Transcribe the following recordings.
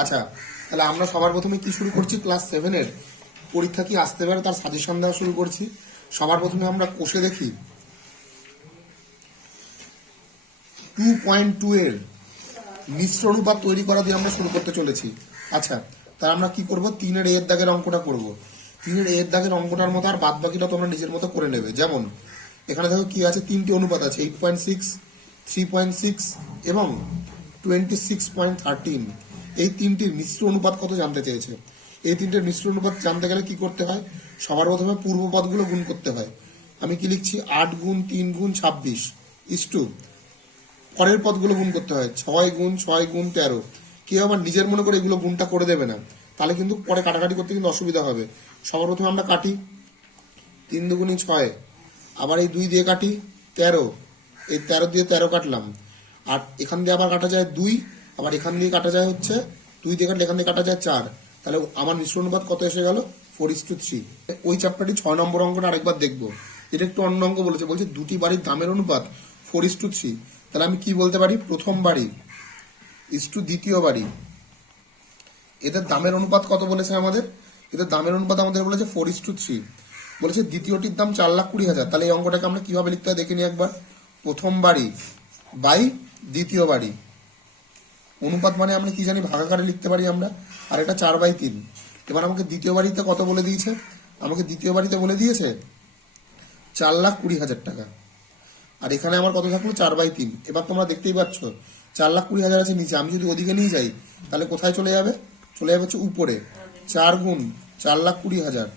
আচ্ছা, তাহলে আমরা সবার প্রথমে কি শুরু করছি? ক্লাস 7-এর পরীক্ষা কি আসতে পারে তার সাজেশন দেওয়া শুরু করছি। সবার প্রথমে আমরা কোষে দেখি 2.2 এর মিশ্র অনুপাত তৈরি করা দিয়ে আমরা শুরু করতে চলেছি। আচ্ছা, তাহলে আমরা কি করব? 3-এর এর দাগের অঙ্কটা করব। 3-এর এর দাগের অঙ্কটার মতো আর বাদ বাকিটা তোমরা নিজের মতো করে নেবে। যেমন এখানে দেখো কি আছে, 3টি অনুপাত আছে, 8.6, 3.6 এবং 26.13। এই তিনটির মিশ্র অনুপাত কত জানতে চেয়েছে। এই তিনটের মিশ্র অনুপাত জানতে গেলে কি করতে হয়? সবার প্রথমে পূর্ব পদগুলো গুণ করতে হয়। আমি কি লিখছি? 8 গুণ 3 গুণ 26 ইস্টু পরের পদগুলো গুণ করতে হয়, 6 গুণ 6 গুণ 13। কেউ আবার নিজের মনে করে এগুলো গুণটা করে দেবে না, তাহলে কিন্তু পরে কাটাকাটি করতে কিন্তু অসুবিধা হবে। সবার প্রথমে আমরা কাটি, 3 দুগুণী 6, আবার এই 2 দিয়ে কাটি 13, এই 13 দিয়ে 13 কাটলাম। আর এখান দিয়ে আবার কাটা যায় 2, আবার এখান দিয়ে কাটা যায় হচ্ছে 2 দিয়ে কাটলে এখান দিয়ে কাটা যায় 4। তাহলে আমার মিশ্র অনুপাত কত এসে গেল? 4:3। ওই চ্যাপ্টারটি 6 নম্বর অঙ্কটা আরেকবার দেখবো। এটা একটু অন্য অঙ্ক বলেছে, বলছে দুটি বাড়ির দামের অনুপাত 4:3। তাহলে আমি কি বলতে পারি? প্রথম বাড়ি ইস্টু দ্বিতীয় বাড়ি, এদের দামের অনুপাত কত বলেছে আমাদের? এদের দামের অনুপাত আমাদের বলেছে 4:3। বলেছে দ্বিতীয়টির দাম 4,20,000। তাহলে এই অঙ্কটাকে আমরা কিভাবে লিখতে হয় দেখে নিই একবার। প্রথম বাড়ি বাই দ্বিতীয় বাড়ি, অনুপাত মানে আমরা কি জানি? ভাগাকারে লিখতে পারি আমরা। আর এটা 4/3। এবার আমাকে দ্বিতীয় বাড়িতে কত বলে দিয়েছে? আমাকে দ্বিতীয় বাড়িতে বলে দিয়েছে 4,20,000 টাকা। আর এখানে আমার কত থাকলো? 4/3। এবার তোমরা দেখতেই পাচ্ছ 4,20,000 আছে নিচে। আমি যদি ওদিকে নিয়ে যাই তাহলে কোথায় চলে যাবে? চলে যাবে হচ্ছে উপরে। 4 গুণ 4,20,000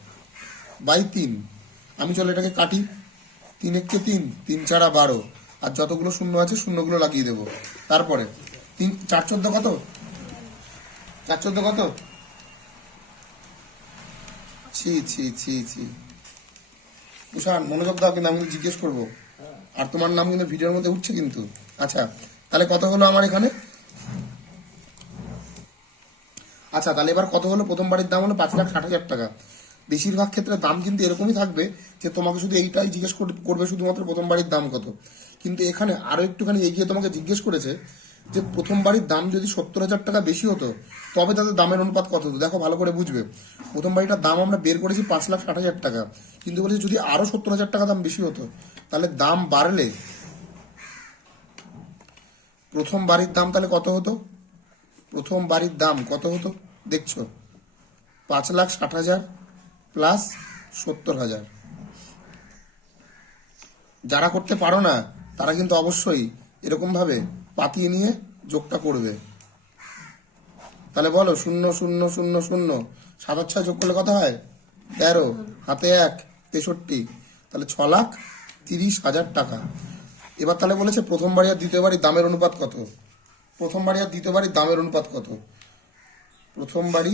বাই 3। আমি চলে এটাকে কাটি, 3 1 3, 3 4 12, আর যতগুলো শূন্য আছে শূন্যগুলো লাগিয়ে দেবো। তারপরে 3 4 14 কত? 4 14 কত? ছি ছি ছি ছি। তুষার মনোযোগ দাও, কিন্তু আমি কিন্তু জিজ্ঞেস করবো। আর তোমার নাম কিন্তু ভিডিওর মধ্যে উঠছে কিন্তু। আচ্ছা, তাহলে কত হলো আমার এখানে? আচ্ছা, তাহলে এবার কত হলো? প্রথম বাড়ির দাম হলো 5,60,000 টাকা। বেশিরভাগ ক্ষেত্রে দাম কিন্তু এরকমই থাকবে যে তোমাকে শুধু এইটাই জিজ্ঞেস করবে, শুধুমাত্র প্রথম বাড়ির দাম কত। কিন্তু এখানে আরো একটুখানি এগিয়ে তোমাকে জিজ্ঞেস করেছে যে প্রথম বাড়ির দাম যদি 70,000 টাকা বেশি হতো তবে তাদের দামের অনুপাত কত হতো। দেখো ভালো করে বুঝবে। প্রথম বাড়িটার দাম আমরা বের করেছি 5,60,000 টাকা, কিন্তু বলেছি যদি আরো 70,000 টাকা দাম বেশি হতো তাহলে দাম বাড়লে প্রথম বাড়ির দাম তাহলে কত হতো? প্রথম বাড়ির দাম কত হতো দেখছো? 5,60,000 প্লাস 70,000। যারা করতে পারো না তারা কিন্তু অবশ্যই এরকম ভাবে পাতিয়ে নিয়ে যোগটা করবে। তাহলে বলো, 0 0 0 0 7 6 যোগ করলে কত হয়? 13, হাতে 1, 63। তাহলে 6,30,000 টাকা। এবার তাহলে বলেছে প্রথম বাড়ি আর দ্বিতীয় বাড়ির দামের অনুপাত কত? প্রথম বাড়ি আর দ্বিতীয় বাড়ির দামের অনুপাত কত? প্রথম বাড়ি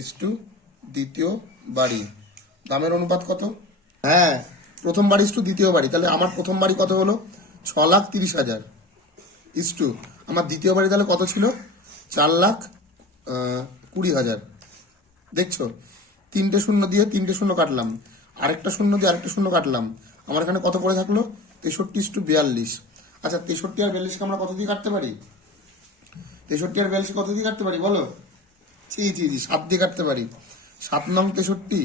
ইস্টু দ্বিতীয় বাড়ি দামের অনুপাত কত? হ্যাঁ, প্রথম বাড়ি ইস্টু দ্বিতীয় বাড়ি। তাহলে আমার প্রথম বাড়ি কত হলো? 6,30,000 ইস্টু আমার দ্বিতীয় বাড়ি তাহলে কত ছিল? 4,20,000। দেখছো, 3টে শূন্য দিয়ে 3টে শূন্য কাটলাম, আরেকটা শূন্য দিয়ে আরেকটা শূন্য কাটলাম, আমার এখানে কত পড়ে থাকলো? 63:42। আচ্ছা, 63 আর 42কে আমরা কত দিয়ে কাটতে পারি? 63 আর 42 কত দিয়ে কাটতে পারি বলো? জি জি জি, 7 দিয়ে কাটতে পারি। 7 নং 63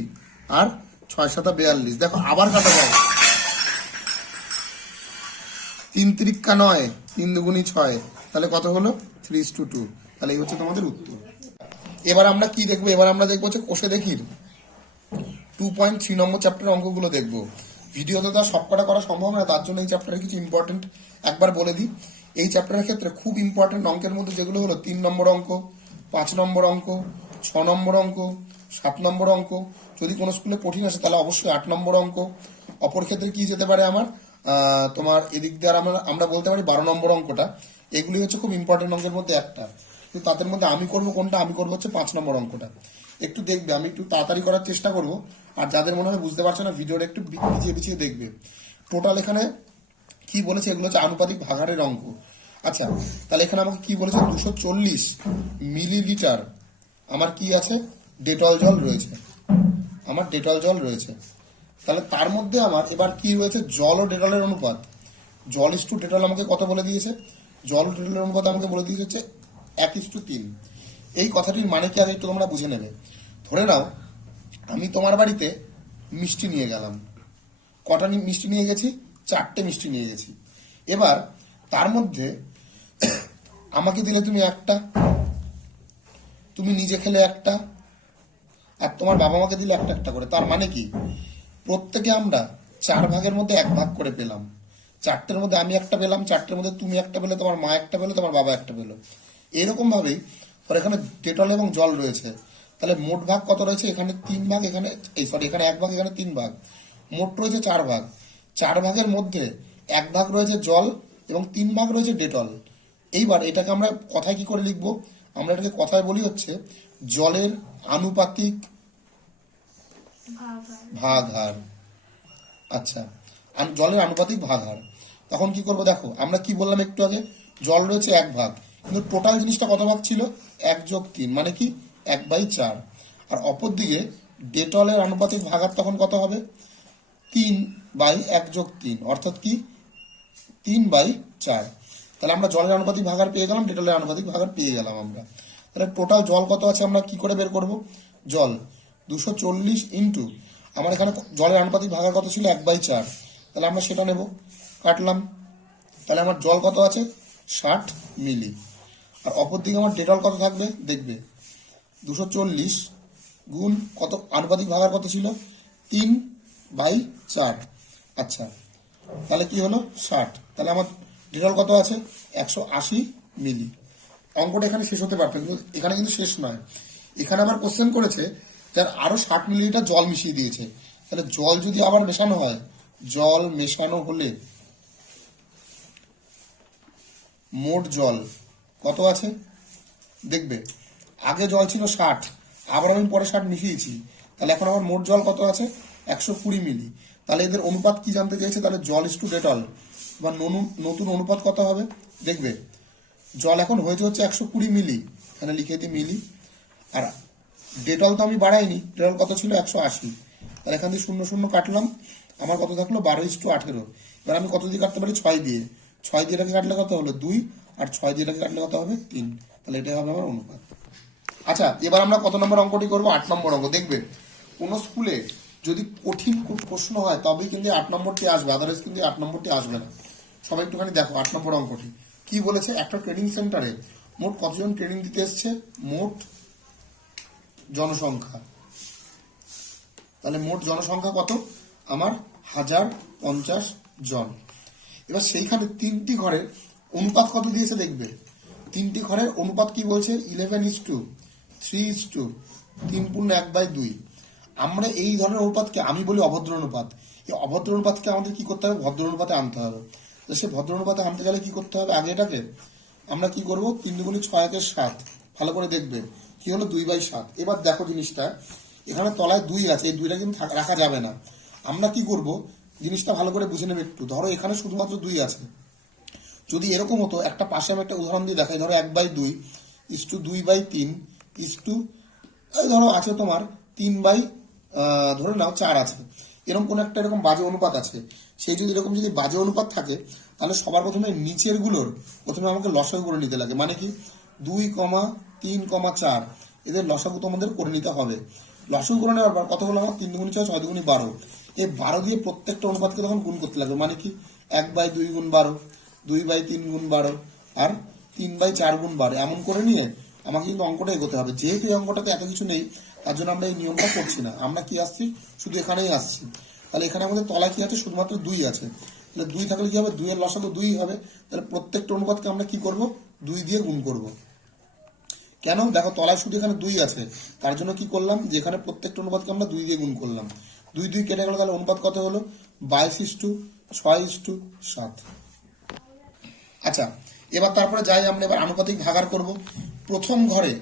আর 6 7 42। দেখো আবার কাটা যায়। 3 3 9, 3 দুগুণী 6, তাহলে কত হলো? 3:2। তাহলে এই হচ্ছে তোমাদের উত্তর। এবার আমরা কি দেখবো? এবার আমরা দেখবো হচ্ছে কোষে দেখি 2.3 নম্বর চ্যাপ্টার অঙ্কগুলো দেখবো। ভিডিওতে তো সবকটা করা সম্ভব না, তার জন্য এই চ্যাপ্টারে কিছু ইম্পর্টেন্ট একবার বলে দিই। এই চ্যাপ্টারের ক্ষেত্রে খুব ইম্পর্টেন্ট অঙ্কের মধ্যে যেগুলো হলো 3 নম্বর অঙ্ক, 5 নম্বর অঙ্ক, 6 নম্বর অঙ্ক, 7 নম্বর অঙ্ক। যদি কোনো স্কুলে কঠিন আসে তাহলে অবশ্যই 8 নম্বর অঙ্ক। অপর ক্ষেত্রে কি যেতে পারে আমার? তোমার এদিক দিয়ে আমরা বলতে পারি 12 নম্বর অঙ্কটা। এগুলি হচ্ছে খুব ইম্পর্টেন্ট অঙ্কের মধ্যে একটা। কিন্তু তাদের মধ্যে আমি করবো কোনটা? আমি করবো হচ্ছে 5 নম্বর অঙ্কটা। একটু দেখবে, আমি একটু তাড়াতাড়ি করার চেষ্টা করব। আর যাদের মনে হয় বুঝতে পারছো না, ভিডিওটা একটু পিছিয়ে পিছিয়ে দেখবে। টোটাল এখানে কি বলেছে? এগুলো হচ্ছে আনুপাতিক ভাগাড়ের অঙ্ক। আচ্ছা, তাহলে এখানে আমাকে কি বলেছে? 240 মিলিলিটার আমার কি আছে? ডেটল জল রয়েছে। আমার ডেটল জল রয়েছে। তাহলে তার মধ্যে আমার এবার কি রয়েছে? জল ও ডেটলের অনুপাত। জল ইস টু ডেটল আমাকে কত বলে দিয়েছে? জল ও ডেটলের অনুপাত আমাকে বলে দিয়েছে হচ্ছে 1:3। এই কথাটির মানে কি আগে একটু তোমরা বুঝে নেবে। ধরে নাও আমি তোমার বাড়িতে মিষ্টি নিয়ে গেলাম। কটা মিষ্টি নিয়ে গেছি? 4টে মিষ্টি নিয়ে গেছি। এবার তার মধ্যে আমাকে দিলে তুমি একটা, তুমি নিজে খেলে একটা, আর তোমার বাবা মাকে দিলে একটা একটা করে। তার মানে কি প্রত্যেকে আমরা 4 ভাগের মধ্যে 1 ভাগ করে পেলাম। 4টের মধ্যে আমি একটা পেলাম, 4টের মধ্যে তুমি একটা পেলে, তোমার মা একটা পেলো, তোমার বাবা একটা পেলো। এরকম ভাবেই এখানে ডেটল এবং জল রয়েছে। তাহলে মোট ভাগ কত রয়েছে? এখানে 3 ভাগ, এখানে এখানে 1 ভাগ, এখানে 3 ভাগ, মোট রয়েছে 4 ভাগ। 4 ভাগের মধ্যে 1 ভাগ রয়েছে জল এবং 3 ভাগ রয়েছে ডেটল। এইবার এটাকে আমরা কথায় কি করে লিখবো? আমরা এটাকে কথায় বলি হচ্ছে জলের আনুপাতিক ভাগহার। আচ্ছা, জলের আনুপাতিক ভাগহার। তখন কি করবো? দেখো আমরা কি বললাম একটু আগে, জল রয়েছে 1 ভাগ, কিন্তু টোটাল জিনিসটা কত ভাগ ছিল? 1+3, মানে কি 1/4। আর অপর দিকে ডেটলের আনুপাতিক ভাগহার তখন কত হবে? 3/1+3, অর্থাৎ কি 3/4। তাহলে আমরা জলের আনুপাতিক ভাগহার পেয়ে গেলাম, ডেটলের আনুপাতিক ভাগহার পেয়ে গেলাম আমরা। তাহলে টোটাল জল কত আছে আমরা কি করে বের করব? জল 240 ইন্টু আমার এখানে জলের আনুপাতিক ভাগহার কত ছিল? 1/4। তাহলে আমরা সেটা নেব, কাটলাম। তাহলে আমার জল কত আছে? 60 মিলি। আর অপর দিকে আমার ডেটল কত থাকবে দেখবে, 240 গুণ কত, আনুপাতিক ভাগহার কত ছিল? 3/4। আচ্ছা, তাহলে কি হলো? 60। তাহলে আমার ডেটল কত আছে? 180 মিলি। অঙ্কটা এখানে শেষ হতে পারতো, কিন্তু এখানে কিন্তু শেষ নয়। এখানে আবার কোশ্চেন করেছে যার আরো 60 মিলিলিটার জল মিশিয়ে দিয়েছে। তাহলে জল যদি আবার মেশানো হয়, জল মেশানো হলে মোট জল কত আছে দেখবে। আগে জল ছিল 60, আবার আমি পরে 60 মিশিয়েছি, তাহলে এখন আমার মোট জল কত আছে? 120 মিলি। তাহলে এদের অনুপাত কি জানতে চাইছে? তাহলে জল ইস টু ডেটল বা নতুন অনুপাত কত হবে দেখবে। জল এখন হয়েছে হচ্ছে 120 মিলি, এখানে লিখে দিই মিলি। আর ডেটল তো আমি বাড়াইনি, ডেটল কত ছিল? 180। তাহলে এখান দিয়ে 0 0 কাটলাম, আমার কত থাকলো? 12:18। এবার আমি কত দিয়ে কাটতে পারি? 6 দিয়ে। 6 দিয়ে এটাকে কাটলে কত হলো? 2, আর 6 দিয়ে এটাকে কাটলে কত হবে? 3। তাহলে এটাই হবে আমার অনুপাত। আচ্ছা, এবার আমরা কত নম্বর অঙ্কটি করবো? 8 নম্বর অঙ্ক। দেখবে কোন স্কুলে যদি কঠিন প্রশ্ন হয় তবেই কিন্তু 8 নম্বরটি আসবে, আদারওয়াইজ কিন্তু 8 নম্বরটি আসবে না। সবাই একটুখানি দেখো 8 নম্বর অঙ্কটি কি বলেছে। একটা ট্রেনিং সেন্টারে মোট কতজন ট্রেনিং দিতে এসছে? মোট জনসংখ্যা। তাহলে মোট জনসংখ্যা কত? আমার 1050 জন। এবার সেইখানে 3টি ঘরের অনুপাত কত দিয়েছে দেখবে। 3টি ঘরের অনুপাত কি বলছে? 11:3:3 আমরা এই ধরনের অনুপাতকে আমি বলি অভদ্র অনুপাত। এই অভদ্র অনুপাতকে আমাদের কি করতে হবে? ভদ্র অনুপাতে আনতে হবে। তো সে ভদ্র অনুপাতে আনতে গেলে কি করতে হবে? আগে এটাকে আমরা কি করবো? 3 × 6 = 7। ভালো করে দেখবে কি হলো? 2/7। এবার দেখো জিনিসটা, এখানে তলায় 2 আছে, এই 2টা কিন্তু রাখা যাবে না। আমরা কি করব? জিনিসটা ভালো করে বুঝে নেবে একটু। ধরো এখানে শুধুমাত্র 2 আছে। যদি এরকম হতো, একটা পাশে আমি একটা উদাহরণ দিয়ে দেখাই। ধরো 1/2 = 2/3 ধরো আছে তোমার 3 ধরে নাও 4 আছে। এরকম কোন একটা এরকম বাজে অনুপাত আছে। সেই যদি এরকম যদি বাজে অনুপাত থাকে, তাহলে সবার প্রথমে নিচের গুলোর প্রথমে আমাকে লসাগু করে নিতে লাগে। মানে কি 2, 3, 4 এদের লসাগু তোমাদের করে নিতে হবে। লসাগু করে নেওয়ার পর কত হলো? আমার 3 × 6 = 6 × 12। এই 12 দিয়ে প্রত্যেকটা অনুপাতকে তখন গুণ করতে লাগবে। মানে কি 1/2 × 12, 2/3 × 12, আর 3/4 × 12, এমন করে নিয়ে আমাকে কিন্তু অঙ্কটা এগোতে হবে। যেহেতু এই অঙ্কটাতে এত কিছু নেই, তার জন্য আমরা এই নিয়মটা করছি না। আমরা কি আসছি? শুধু এখানেই আসছি। তাহলে এখানে আমাদের তলায় কি আছে? শুধুমাত্র 2 আছে। তাহলে 2 থাকলে কি হবে? 2 এর লসাগু 2 হবে। তাহলে প্রত্যেকটা অনুপাতকে আমরা কি করব? 2 দিয়ে গুণ করব। কেন? দেখো তলায় শুধু এখানে 2 আছে, তার জন্য কি করলাম? যে এখানে প্রত্যেকটা অনুপাতকে আমরা 2 দিয়ে গুণ করলাম। 2 2 কেটে গেল, তাহলে অনুপাত কত হলো? 22:6:7। আচ্ছা, এবার তারপরে যাই আমরা এবার আনুপাতিক ভাগার করব। প্রথম ঘরে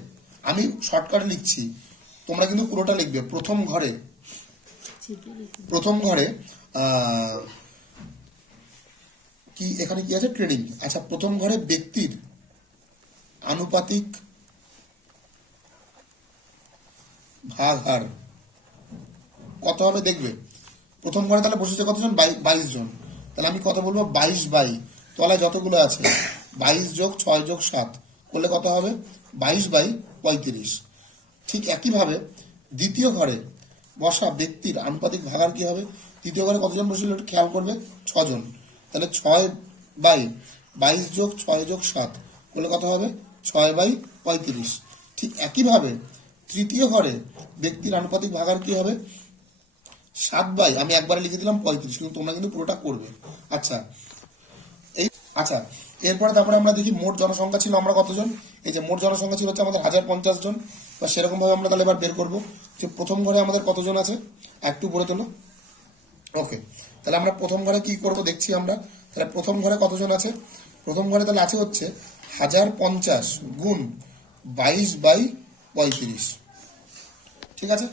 আমি শর্টকাট লিখছি, তোমরা কিন্তু পুরোটা লিখবে। প্রথম ঘরে কি এখানে কি আছে? ট্রেডিং। আচ্ছা, প্রথম ঘরে ব্যক্তির আনুপাতিক ভাগহার কত হবে দেখবে। প্রথম ঘরে তাহলে বসেছে কতজন? 22 জন। তাহলে আমি কত বলবো? 22 বাই তলায় যতগুলো আছে 22 + 6 + 7 করলে কত হবে 22/35। ঠিক একইভাবে দ্বিতীয় ঘরে বসা ব্যক্তির আনুপাতিক ভাগার কি হবে, তৃতীয় ঘরে কতজন বসেছিল একটু খেয়াল করবে, 6 জন। তাহলে 6/22 যোগ 6 যোগ 7 করলে কত হবে 6/35। ঠিক একইভাবে তৃতীয় ঘরে ব্যক্তির আনুপাতিক ভাগার কি হবে 7 আমি একবারে লিখে দিলাম 35, কিন্তু তোমরা কিন্তু পুরোটা করবে। আচ্ছা আচ্ছা এরপরে তারপরে আমরা দেখি মোট জনসংখ্যা ছিল আমরা কতজন। এই যে মোট জনসংখ্যা ছিল হচ্ছে আমাদের 1050 জন। বা সেরকম ভাবে আমরা তাহলে এবার বের করবো যে প্রথম ঘরে আমাদের কতজন আছে, একটু বলে তোলো। ওকে, তাহলে আমরা প্রথম ঘরে কি করব দেখছি আমরা। তাহলে প্রথম ঘরে কতজন আছে, প্রথম ঘরে তাহলে আছে হচ্ছে 1050 গুণ 22/35। ঠিক আছে।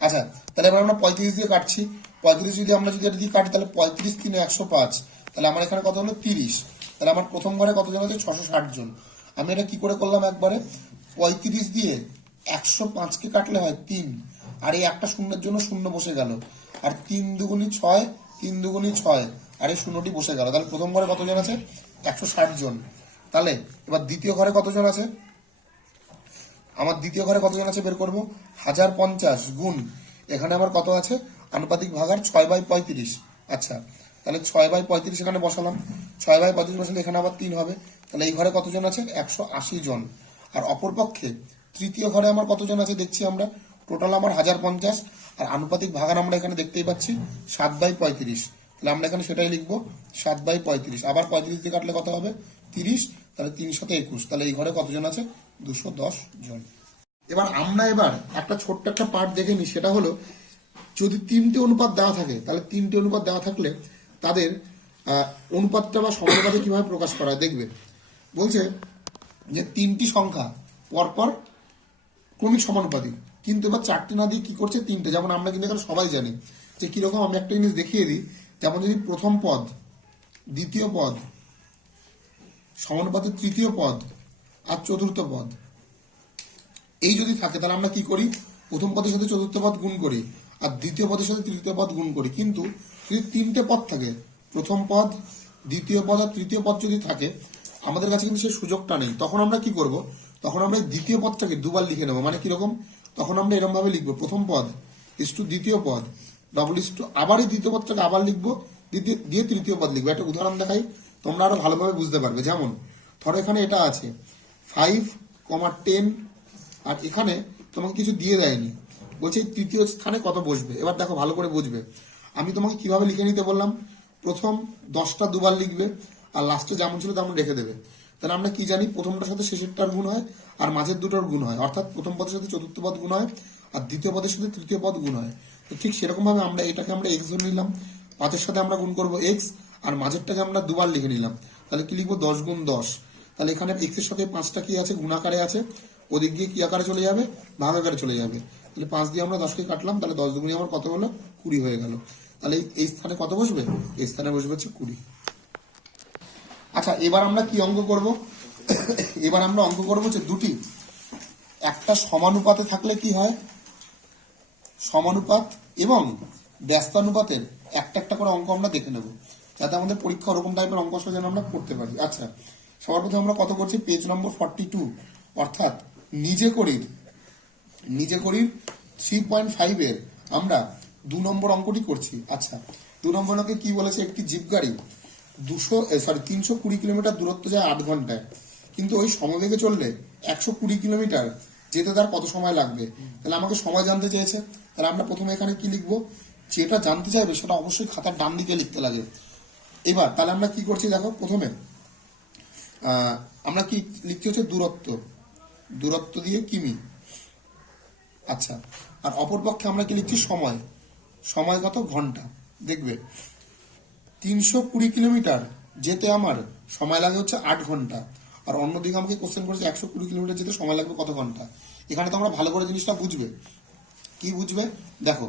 আচ্ছা তাহলে এবার আমরা 35 দিয়ে কাটছি। 35 যদি আমরা যদি এটা দিয়ে কাটি তাহলে 35 3 105, তাহলে আমার এখানে কত হলো 30। তাহলে আমার প্রথম ঘরে কতজন আছে 660 জন। আমি এটা কি করে করলাম একবারে, 35 দিয়ে 105কে কাটলে হয় 3, আর এই একটা শূন্যের জন্য শূন্য বসে গেল, আর 3 দুগুণী 6, 3 দুগুণী 6, আর এই শূন্যটি বসে গেল। তাহলে প্রথম ঘরে কতজন আছে 160 জন। তাহলে এবার দ্বিতীয় ঘরে কতজন আছে, আমার দ্বিতীয় ঘরে কতজন আছে বের করবো, 1050 গুণ এখানে আমার কত আছে আনুপাতিক ভাগার 6/35। আচ্ছা তাহলে 6/35 এখানে বসালাম, 6/35 বসালে এখানে আবার 3 হবে। তাহলে এই ঘরে কতজন আছে 180 জন। আর অপরপক্ষে তৃতীয় ঘরে আমার কতজন আছে দেখছি আমরা, টোটাল আমার 1050, আর আনুপাতিক ভাগার আমরা এখানে দেখতেই পাচ্ছি 7/35। তাহলে আমরা এখানে সেটাই লিখবো 7/35। আবার 35 দিয়ে কাটলে কত হবে 30, তাহলে 321। তাহলে এই ঘরে কতজন আছে 210 জন। এবার আমরা একটা ছোট্ট একটা পার্ট দেখে নিই, সেটা হলো যদি 3টে অনুপাত দেওয়া থাকে, তাহলে 3টে অনুপাত দেওয়া থাকলে তাদের অনুপাতটা বা সমানুপাতে কিভাবে প্রকাশ করা হয় দেখবে। বলছে যে 3টি সংখ্যা পরপর ক্রমিক সমানুপাতিক, কিন্তু এবার 4টে না দিয়ে কি করছে 3টে। যেমন আমরা কিন্তু এখানে সবাই জানি যে কিরকম, আমি একটা জিনিস দেখিয়ে দিই। যেমন যদি প্রথম পদ দ্বিতীয় পদ সমানুপাতের তৃতীয় পদ আর চতুর্থ পদ এই যদি থাকে, তাহলে আমরা কি করি, প্রথম পদের সাথে চতুর্থ পদ গুণ করি আর দ্বিতীয় পদের সাথে তৃতীয় পদ গুণ করি। কিন্তু যদি 3টে পদ থাকে, প্রথম পদ দ্বিতীয় পদ আর তৃতীয় পদ যদি থাকে, আমাদের কাছে কিন্তু সেই সুযোগটা নেই। তখন আমরা কি করব, তখন আমরা এই দ্বিতীয় পদটাকে দুবার লিখে নেবো। মানে কিরকম, তখন আমরা এরকম ভাবে লিখবো, প্রথম পদ ইস টু দ্বিতীয় পদ ডবল ইস টু, আবার এই দ্বিতীয় পদটাকে আবার লিখবো, দিয়ে তৃতীয় পদ লিখবো। একটা উদাহরণ দেখাই, তোমরা আরো ভালোভাবে বুঝতে পারবে। যেমন ধরো এখানে এটা আছে 5,10, আর এখানে তোমাকে কিছু দিয়ে দেয়নি, বলছে তৃতীয় স্থানে কত বসবে। এবার দেখো ভালো করে বুঝবে, আমি তোমাকে কিভাবে লিখে নিতে বললাম, প্রথম 10টা দুবার লিখবে আর লাস্টে যেমন ছিল তেমন রেখে দেবে। তাহলে আমরা কি জানি, প্রথমটার সাথে শেষেরটার গুণ হয় আর মাঝের দুটোর গুণ হয়, অর্থাৎ প্রথম পদের সাথে চতুর্থ পদ গুণ হয় আর দ্বিতীয় পদের সাথে তৃতীয় পদ গুণ হয়। তো ঠিক সেরকম ভাবে আমরা এটাকে আমরা এক্স ধরে নিলাম, 5-এর সাথে আমরা গুণ করবো এক্স, আর মাঝেরটাকে আমরা দুবার লিখে নিলাম। তাহলে কি লিখবো 10 গুণ 10। তাহলে এখানে এক্স এর সাথে 5টা কি আছে গুণাকারে আছে, ওদিক দিয়ে কি আকারে চলে যাবে, ভাগ আকারে চলে যাবে। তাহলে 5 দিয়ে আমরা 10কে কাটলাম, তাহলে 10 দুগুণে আমার কত হলো 20 হয়ে গেল। তাহলে এই স্থানে কত বসবে, এই স্থানে বসবে হচ্ছে 20। আচ্ছা এবার আমরা কি অঙ্ক করব, এবার আমরা অঙ্ক করবো যে দুটি একটা সমানুপাতে থাকলে কি হয়, সমানুপাত এবং ব্যস্তানুপাতের একটা একটা করে অঙ্ক আমরা দেখে নেব, যাতে আমাদের পরীক্ষা ওরকম টাইপের অঙ্ক আসলে যেন আমরা করতে পারি। আচ্ছা সবার প্রথমে আমরা কত করছি, পেজ নম্বর 42, অর্থাৎ নিজে করির 3.5 এর আমরা 2 নম্বর অঙ্কটি করছি। আচ্ছা 2 নম্বর অঙ্কে কি বলেছে, একটি জিপ গাড়ি 320 কিলোমিটার দূরত্ব যায় 8 ঘন্টায়, কিন্তু ওই সমবেগে চললে 120 কিলোমিটার যেতে তার কত সময় লাগবে। তাহলে আমাকে সময় জানতে চেয়েছে। তাহলে আমরা প্রথমে এখানে কি লিখবো, যেটা জানতে চাইবে সেটা অবশ্যই খাতার ডান দিকে লিখতে লাগে। এবার তাহলে আমরা কি করছি দেখো, প্রথমে আমরা কি লিখতে হচ্ছে দূরত্ব দিয়ে কিমি। আচ্ছা আর অপরপক্ষে আমরা কি লিখছি সময় কত ঘন্টা। দেখবে 320 কিলোমিটার যেতে আমার সময় লাগে হচ্ছে 8 ঘন্টা, আর অন্যদিকে আমাকে কোশ্চেন করেছে 120 কিলোমিটার যেতে সময় লাগবে কত ঘন্টা। এখানে তোমরা ভালো করে জিনিসটা বুঝবে। কি বুঝবে দেখো,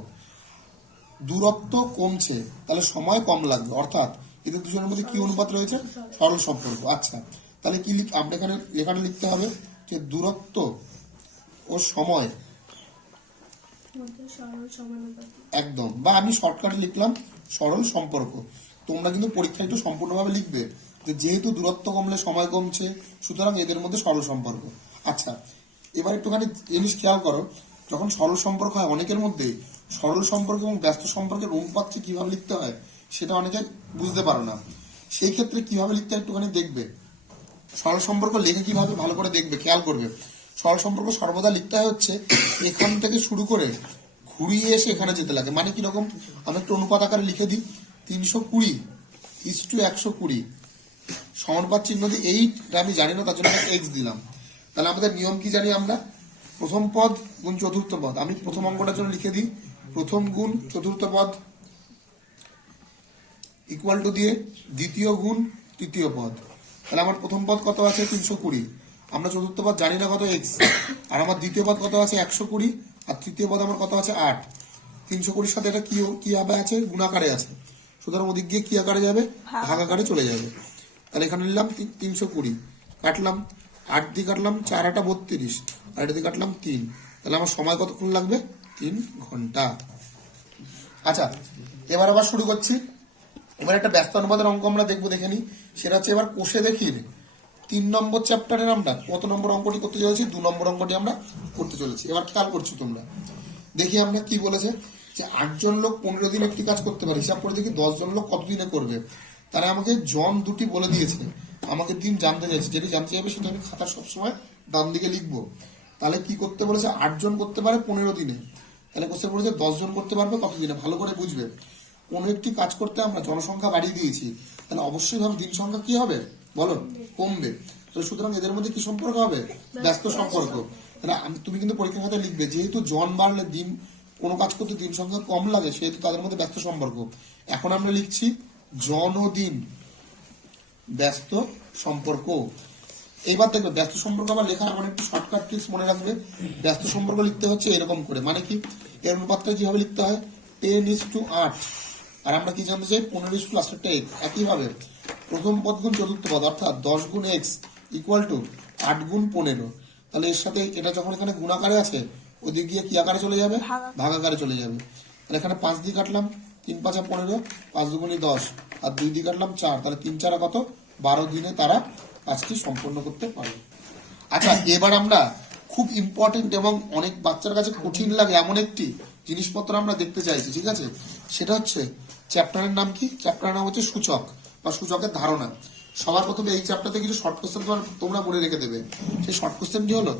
দূরত্ব কমছে তাহলে সময় কম লাগবে, অর্থাৎ এদের দুজনের মধ্যে কি অনুপাত রয়েছে, সরল সম্পর্ক। আচ্ছা তাহলে কি আমরা এখানে লেখাটা লিখতে হবে যে দূরত্ব ও সময় একদম, বা আমি শর্টকাটে লিখলাম সরল সম্পর্ক। তোমরা কিন্তু পরীক্ষা একটু সম্পূর্ণভাবে লিখবে, যে যেহেতু দূরত্ব কমলে সময় কমছে, সুতরাং এদের মধ্যে সরল সম্পর্ক। আচ্ছা, এবার একটুখানি জিনিস খেয়াল করো, যখন সরল সম্পর্ক হয় অনেকের মধ্যে সরল সম্পর্ক এবং ব্যস্ত সম্পর্কের অনুপাতটি কিভাবে লিখতে হয় সেটা অনেকে বুঝতে পারো না। সেই ক্ষেত্রে কিভাবে লিখতে হয় একটুখানি দেখবে। সরল সম্পর্ক লেখে কিভাবে ভালো করে দেখবে, খেয়াল করবে। সরল সম্পর্ক সর্বদা লিখতে হয় হচ্ছে এখান থেকে শুরু করে ঘুরিয়ে এসে এখানে যেতে লাগে। মানে কিরকম, আমি একটু অনুপাত আকারে লিখে দিই, 320:120 সমানুপাত চিহ্ন দিয়ে, এইটা আমি জানি না তার জন্য এক্স দিলাম। তাহলে আমাদের নিয়ম কি জানি আমরা, প্রথম পদ গুণ চতুর্থ পদ। আমি প্রথম অঙ্কটার জন্য লিখে দিই প্রথম গুণ চতুর্থ পদ ইকুয়াল টু দিয়ে দ্বিতীয় গুণ তৃতীয় পদ। তাহলে আমার প্রথম পদ কত আছে 320, আমরা চতুর্থ পদ জানি না কত এক্স, আর আমার দ্বিতীয় পদ কত আছে 120, আর তৃতীয় পদ আমার কত আছে 8। 320 সাথে এটা কি হবে আছে, গুণাকারে আছে, সুতরাং ওদিক গিয়ে কি আকারে যাবে, ভাগাকারে চলে যাবে। তাহলে এখানে নিলাম 320, কাটলাম 8 দিয়ে কাটলাম 4 8 32, আর এটা দিয়ে কাটলাম 3। তাহলে আমার সময় কতক্ষণ লাগবে, 3 ঘন্টা। আচ্ছা, এবার আবার শুরু করছি। এবার একটা ব্যস্ত অনুপাতের অঙ্ক আমরা দেখবো, দেখে নিই। সেটা হচ্ছে এবার কোষে দেখি 3 নম্বর চ্যাপ্টারের আমরা কত নম্বর অঙ্কটি করতে চলেছি, 2 নম্বর অঙ্কটি আমরা করতে চলেছি। এবার খেয়াল করছো তোমরা, দেখি আমরা কি বলেছে, যে 8 জন লোক 15 দিন একটি কাজ করতে পারে। হিসাব করে দেখি 10 জন লোক কতদিনে করবে। তারা আমাকে জন দুটি বলে দিয়েছে, আমাকে দিন জানতে চাইছে। যেটি জানতে চাইবে সেটা আমি খাতা সবসময় ডান দিকে লিখবো। তাহলে কি করতে বলেছে, 8 জন করতে পারে 15 দিনে। তাহলে কোশ্চেন বলেছে 10 জন করতে পারবে কত দিনে। ভালো করে বুঝবে, কোনো একটি কাজ করতে আমরা জনসংখ্যা বাড়িয়ে দিয়েছি, তাহলে অবশ্যই ভাবে দিন সংখ্যা কি হবে বলো, কমবে। তাহলে সুতরাং এদের মধ্যে কি সম্পর্ক হবে, ব্যস্ত সম্পর্ক। তাহলে তুমি কিন্তু পরীক্ষার খাতায় লিখবে, যেহেতু জন বাড়লে দিন, কোনো কাজ করতে দিন সংখ্যা কম লাগে, সেহেতু তাদের মধ্যে ব্যস্ত সম্পর্ক। এখন আমরা লিখছি জন ও দিন ব্যস্ত সম্পর্ক। এইবার দেখবে ব্যস্ত সম্পর্ক আবার লেখা আমার একটু শর্টকাট ট্রিক্স মনে রাখবে। ব্যস্ত সম্পর্ক লিখতে হচ্ছে এরকম করে, মানে কি, এর অনুপাতটা কিভাবে লিখতে হয়, 10:8, আর আমরা কি জানতে চাই 15:8। একইভাবে প্রথম পদ গুণ চতুর্থ পদ, অর্থাৎ 10 গুণ এক্স ইকুয়াল টু 8 গুণ 15। তাহলে এর সাথে এটা যখন এখানে গুণাকারে আছে, ওদিকে গিয়ে কি আকারে চলে যাবে, ভাগাকারে চলে যাবে। তাহলে এখানে 5 দিয়ে কাটলাম, 3 5 15, 5 দুগুণে 10, আর 2 দিয়ে কাটলাম 4, তাহলে 3 4 কত, 12 দিনে তারা কাজটি সম্পন্ন করতে পারবে। আচ্ছা, এবার আমরা খুব ইম্পর্টেন্ট এবং অনেক বাচ্চার কাছে কঠিন লাগে এমন একটি জিনিসপত্র আমরা দেখতে চাইছি, ঠিক আছে। সেটা হচ্ছে চ্যাপ্টারের নাম কি, চ্যাপ্টারের নাম হচ্ছে সূচক বা সূচকের ধারণা। সবার প্রথমে এই চ্যাপ্টারতে কিছু শর্ট কোশ্চেন তোমরা মনে রেখে দেবে। সেই শর্ট কোশ্চেনটি হলো,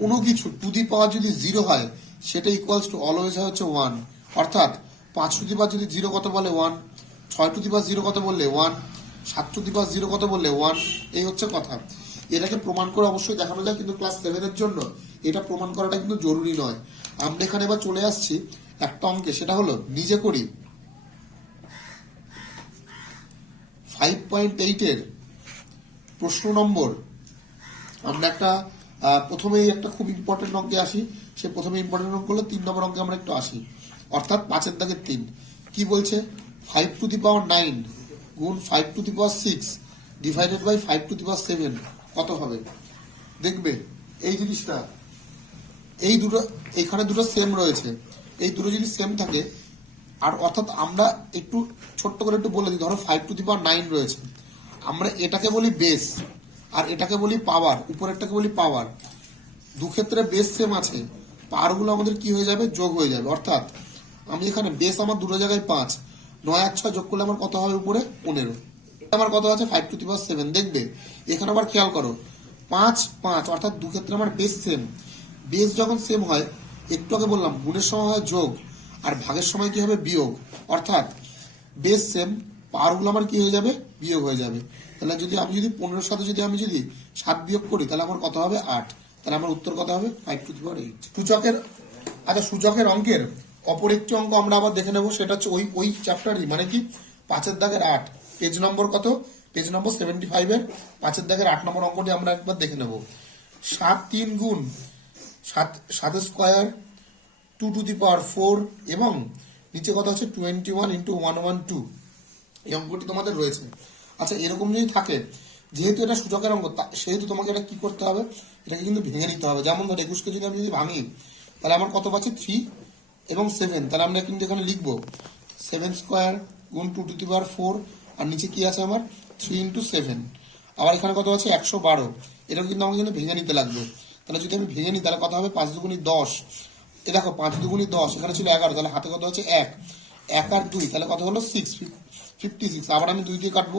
কোনো কিছু টু দি পাওয়ার যদি 0 হয়, সেটা ইকুয়ালস টু অলওয়েজ হয় হচ্ছে 1। অর্থাৎ 5 টু দি পাওয়ার যদি 0 কত বলে 1, 6 টু দি পাওয়ার 0 কত বললে 1, 7 টু দি পাওয়ার 0 কত বললে 1। এই হচ্ছে কথা। এটাকে প্রমাণ করে অবশ্যই দেখানো যায়, কিন্তু ক্লাস 7 এর জন্য এটা প্রমাণ করাটা কিন্তু জরুরি নয়। আমরা এখানে এবার চলে আসছি একটা অঙ্কে, সেটা হলো নিজে করি 5.8 এর প্রশ্ন নম্বর। আমরা একটা প্রথমেই একটা খুব ইম্পর্টেন্ট অঙ্কে আসি। সে প্রথমে ইম্পর্টেন্ট অঙ্ক হলো 3 নম্বর অঙ্কে আমরা একটু আসি, অর্থাৎ 5 দাগের 3। কি বলছে, 5 টু দি পাওয়ার 9 গুণ 5 to the power 6 divided by 5 to the power 7 কত হবে। দেখবে এই জিনিসটা, এই দুটো এখানে দুটো সেম রয়েছে, এই দুটো যদি সেম থাকে, আর অর্থাৎ আমরা একটু ছোট্ট করে একটু বলে দিই, ধরো 5 টু দি পাওয়ার 9 রয়েছে, আমরা এটাকে বলি বেস আর এটাকে বলি পাওয়ার, উপরেরটাকে বলি পাওয়ার। দু ক্ষেত্রে বেস সেম আছে, পাওয়ারগুলো আমাদের কি হয়ে যাবে, যোগ হয়ে যাবে। অর্থাৎ আমি এখানে বেস আমার দুটো জায়গায় 5, 9 আর 6 যোগ করলে আমার কত হবে উপরে 15, আমার কত আছে 5 টু দি পাওয়ার 7। দেখবে এখানে আবার খেয়াল করো 5 5, অর্থাৎ দু ক্ষেত্রে আমার বেস সেম। বেস যখন সেম হয়, একটু আগে বললাম গুণের সময় হয় যোগ, আর ভাগের সময় কি হবে, বিয়োগ। অর্থাৎ বেস সেম, পাওয়ারগুলো আমার কি হয়ে যাবে, বিয়োগ হয়ে যাবে। তাহলে যদি আমি 15 সাথে যদি 7 বিয়োগ করি, তাহলে আমার কত হবে 8। তাহলে আমার উত্তর কত হবে 5 টু দি পাওয়ার 8। সূচকের, আচ্ছা সূচকের অঙ্কের অপর একটি অঙ্ক আমরা আবার দেখে নেব। সেটা হচ্ছে ওই চ্যাপ্টারই, মানে কি 5 দাগের 8, পেজ নম্বর কত, পেজ নম্বর 75 এর 5 দাগের 8 নম্বর অঙ্কটি আমরা একবার দেখে নেব। 7 3 গুণ 7 স্কোয়ার 2 টু দি পাওয়ার 4, এবং নিচে কত হচ্ছে 21 ইন্টু 112। এই অঙ্কটি তোমাদের রয়েছে। আচ্ছা, এরকম যদি থাকে, যেহেতু এটা সূচকের অঙ্ক, সেহেতু তোমাকে এটা কি করতে হবে, এটাকে কিন্তু ভেঙে নিতে হবে। যেমন ধর 21কে যদি আমি ভাঙি, তাহলে আমার কত পাচ্ছি 3 এবং 7। তাহলে আমরা কিন্তু এখানে লিখবো 7 স্কোয়ার গুণ 2 টু দি পাওয়ার 4, আর নিচে কি আছে আমার 3 × 7, আবার এখানে কত আছে 112, এটাও কিন্তু আমাকে কিন্তু ভেঙে নিতে লাগবে। তাহলে যদি আমি ভেঙে নিই তাহলে কত হবে 5 × 2 = 10, এ দেখো 5 × 2 = 10, এখানে ছিল 11, তাহলে হাতে কত আছে 1, 1 আর 2, তাহলে কত হলো 56। আবার আমি 2 দিয়ে কাটবো,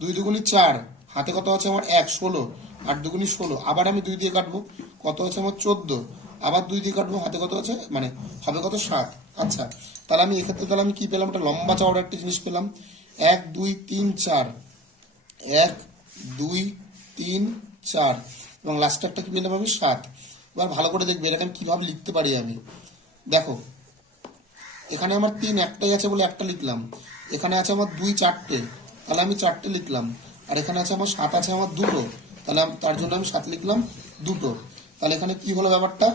2 × 2 = 4, হাতে কত আছে আমার 1, 16, 8 × 2 = 16, আবার আমি 2 দিয়ে কাটবো, কত আছে আমার 14, আবার 2 দিয়ে কাটবো, হাতে কত আছে মানে হবে কত 7। আচ্ছা, তাহলে আমি এক্ষেত্রে তাহলে আমি কি পেলাম, একটা লম্বা চওড়া একটা জিনিস পেলাম, 1 2 3 4, 1 2 3 4, এবং লাস্টে একটা কি পেলাম আমি 7। এবার ভালো করে দেখবে এরকম কিভাবে লিখতে পারি আমি। দেখো এখানে আমার 3 একটাই আছে বলে একটা লিখলাম, এখানে আছে আমার 2 4টে, তাহলে আমি 4টে লিখলাম, আর এখানে আছে আমার 7 আছে আমার 2টো, তাহলে তার জন্য আমি 7 লিখলাম 2টো। তাহলে এখানে কি হলো ব্যাপারটা।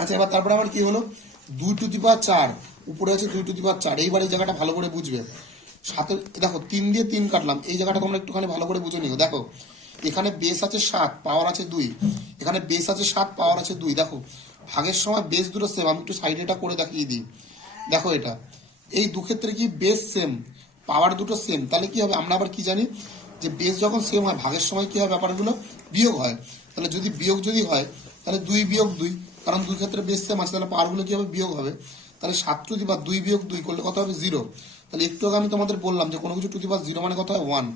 আচ্ছা, এবার তারপরে আমার কি হলো 2^4, উপরে আছে 2^4, এইবার এই জায়গাটা ভালো করে বুঝবে। সাথে দেখো 3 দিয়ে 3 কাটলাম, এই জায়গাটা তোমরা একটুখানি ভালো করে বুঝে নিও। দেখো এখানে বেস আছে 7, পাওয়ার আছে 2, এখানে বেস আছে 7, পাওয়ার আছে 2। দেখো ভাগের সময় বেস দুটো সেম, আমি একটু সাইডে এটা করে দেখিয়ে দিই। দেখো এটা এই দু ক্ষেত্রে কি বেস সেম, পাওয়ার দুটো সেম, তাহলে কি হবে আমরা আবার কি জানি যে বেস যখন সেম হয় ভাগের সময় কি হয় ব্যাপারগুলো বিয়োগ হয়। তাহলে যদি বিয়োগ যদি হয় তাহলে 2 - 2, কারণ দুই ক্ষেত্রে বেস সেম আছে, তাহলে পাওয়ারগুলো কি হবে বিয়োগ হবে। তাহলে 7^2 - 2 করলে কত হবে 0। তাহলে একটু আগে আমি তোমাদের বললাম যে কোনো কিছু টু দি পাওয়ার 0 মানে কত হয় 1।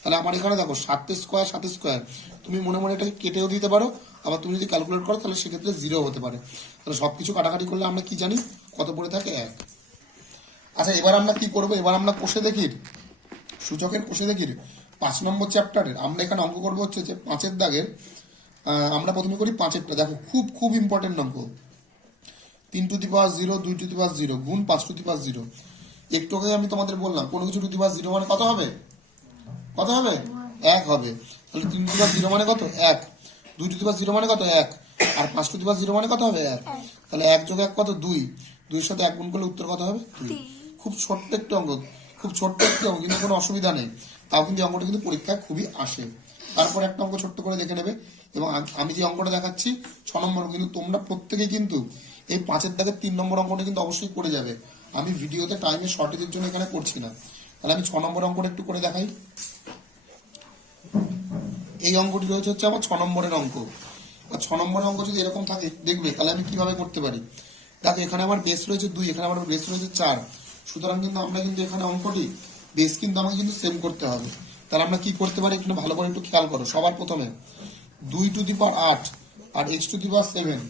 তাহলে আমার এখানে দেখো 7^2 তুমি মনে মনে এটাকে কেটেও দিতে পারো, আবার তুমি যদি ক্যালকুলেট করো তাহলে সেক্ষেত্রে 0 হতে পারে। তাহলে সবকিছু কাটাকাটি করলে আমরা কি জানি কত পড়ে থাকে 1। আচ্ছা, এবার আমরা কি করবো, এবার আমরা কোষে দেখির সূচকের কোষে দেখির 5 নম্বর চ্যাপ্টারের আমরা এখানে অঙ্ক করবো হচ্ছে যে 5-এর দাগের। আমরা প্রথমে করি 5-এরটা। দেখো খুব খুব ইম্পর্টেন্ট অঙ্ক, 3^0 2^0 গুণ 5^0। একটু আগে আমি তোমাদের বললাম কোনো কিছু 2^0 মানে কত হবে, কত হবে 1 হবে। তাহলে 3^0 মানে কত 1, 2^0 মানে কত 1, আর 5^0 মানে কত হবে 1। তাহলে 1 + 1 কত 2, 2-এর সাথে 1 গুণ করলে উত্তর কত হবে 2। খুব ছোট্ট একটু অঙ্ক, খুব ছোট্ট একটু অঙ্ক, কিন্তু কোনো অসুবিধা নেই। তাও কিন্তু এই অঙ্কটা কিন্তু পরীক্ষায় খুবই আসে। তারপর একটা অঙ্ক ছোট্ট করে দেখে নেবে, এবং আমি যে অঙ্কটা দেখাচ্ছি 6 নম্বর, কিন্তু তোমরা প্রত্যেকেই কিন্তু এই 5-এর দাগের 3 নম্বর অঙ্কটা কিন্তু অবশ্যই করে যাবে। আমি ভিডিওতে টাইমের শর্টেজের জন্য এখানে করছি না। তাহলে আমি 6 নম্বর অঙ্কটা একটু করে দেখাই। এই অঙ্কটি রয়েছে হচ্ছে আমার 6 নম্বরের অঙ্ক। আর 6 নম্বরের অঙ্ক যদি এরকম থাকে দেখবে তাহলে আমি কিভাবে করতে পারি। দেখো এখানে আমার বেস রয়েছে 2, এখানে আমার বেস রয়েছে 4, সুতরাং কিন্তু আমরা কিন্তু এখানে অঙ্কটি বেস কিন্তু আমাকে কিন্তু সেম করতে হবে। তাহলে আমরা কি করতে পারি একটু ভালো করে একটু খেয়াল করো। সবার প্রথমে 2^8 আর x^7,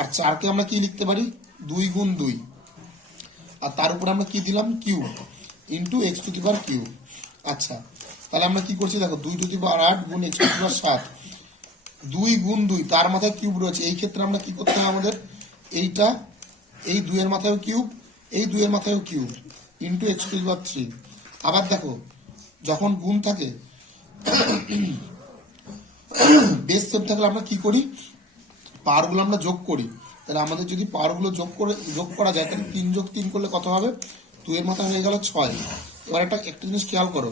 আর 4কে আমরা কি লিখতে পারি 2 × 2, আর তার উপরে আমরা কি দিলাম কিউব ইন্টু x^3। আচ্ছা, তাহলে আমরা কি করছি দেখো 2^8 গুণ x^7, 2 × 2, তার মাথায় কিউব রয়েছে। এই ক্ষেত্রে আমরা কি করতে হবে আমাদের এইটা এই 2 এর মাথায়ও কিউব, এই 2 এর মাথায়ও কিউব ইন্টু x^3। আবার দেখো যখন গুণ থাকে বেস সেম থাকলে আমরা কি করি পাওয়ারগুলো আমরা যোগ করি। তাহলে আমাদের যদি পাওয়ারগুলো যোগ করা যায় তাহলে 3 + 3 করলে কত হবে 2 এর মাথায় হয়ে গেল 6। এবার একটা জিনিস খেয়াল করো,